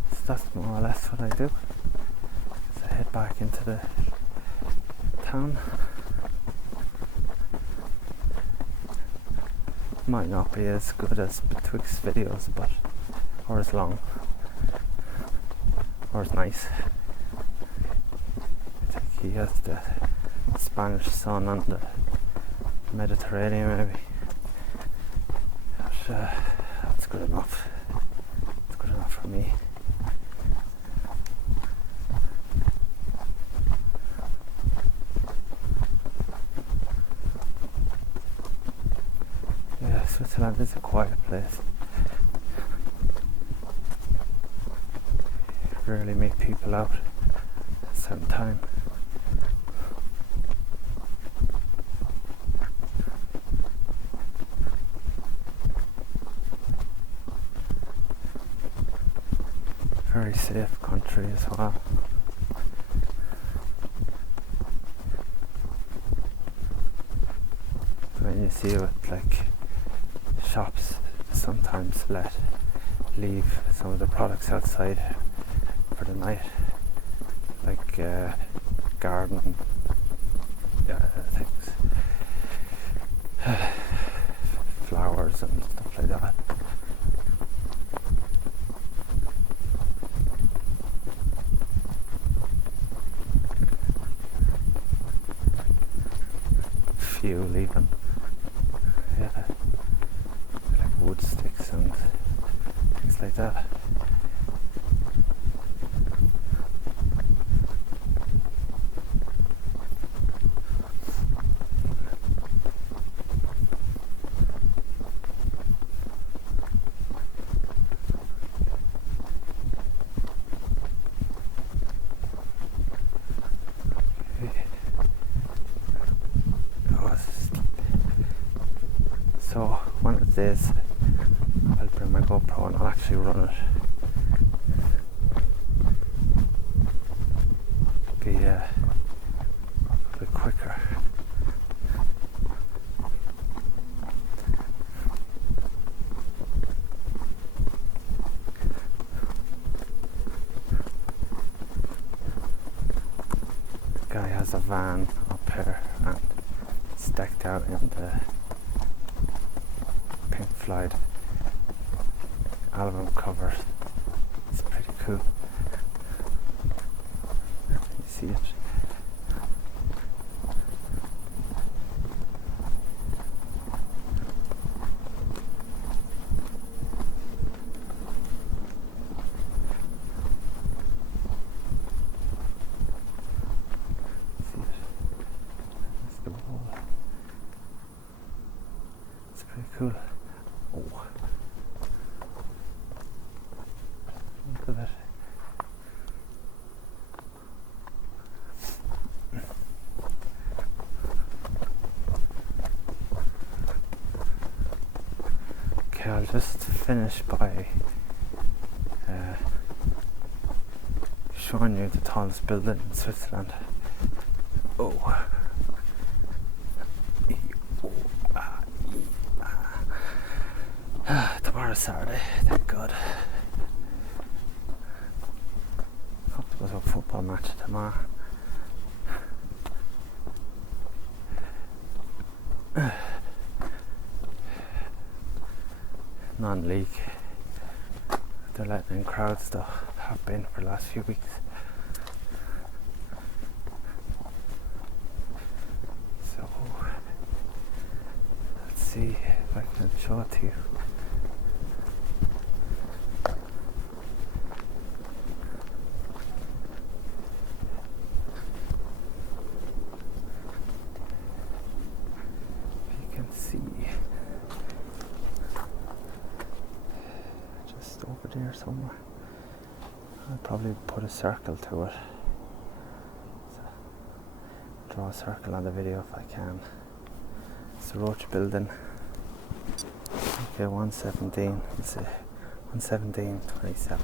So that's more or less what I do. So I head back into the town. Might not be as good as Betwixt videos, but or as long, or as nice. I think he has the Spanish sun and the Mediterranean, maybe. But, that's good enough. It's good enough for me. Switzerland is a quiet place. You rarely meet people out at a certain time. Very safe country as well. When you see it, like, shops sometimes leave some of the products outside for the night, like garden things, fuel even. Yeah, like wood sticks and things like that. So one of the days I'll bring my GoPro and I'll actually run it. Be a bit quicker. The guy has a van up here and it's decked out in the pink Floyd album covers. It's pretty cool. You see it? See it? That's the wall. It's pretty cool. Oh. Look at that. Okay, I'll just finish by showing you the tallest building in Switzerland. Oh. Tomorrow's Saturday, thank God. Hope to go to a football match tomorrow. Non-league. They're letting in crowds though, have been for the last few weeks. So let's see if I can show it to you. See, just over there somewhere. I'll probably put a circle to it. So, draw a circle on the video if I can. It's the Roach building. Okay, 117. Let's see, 117.27.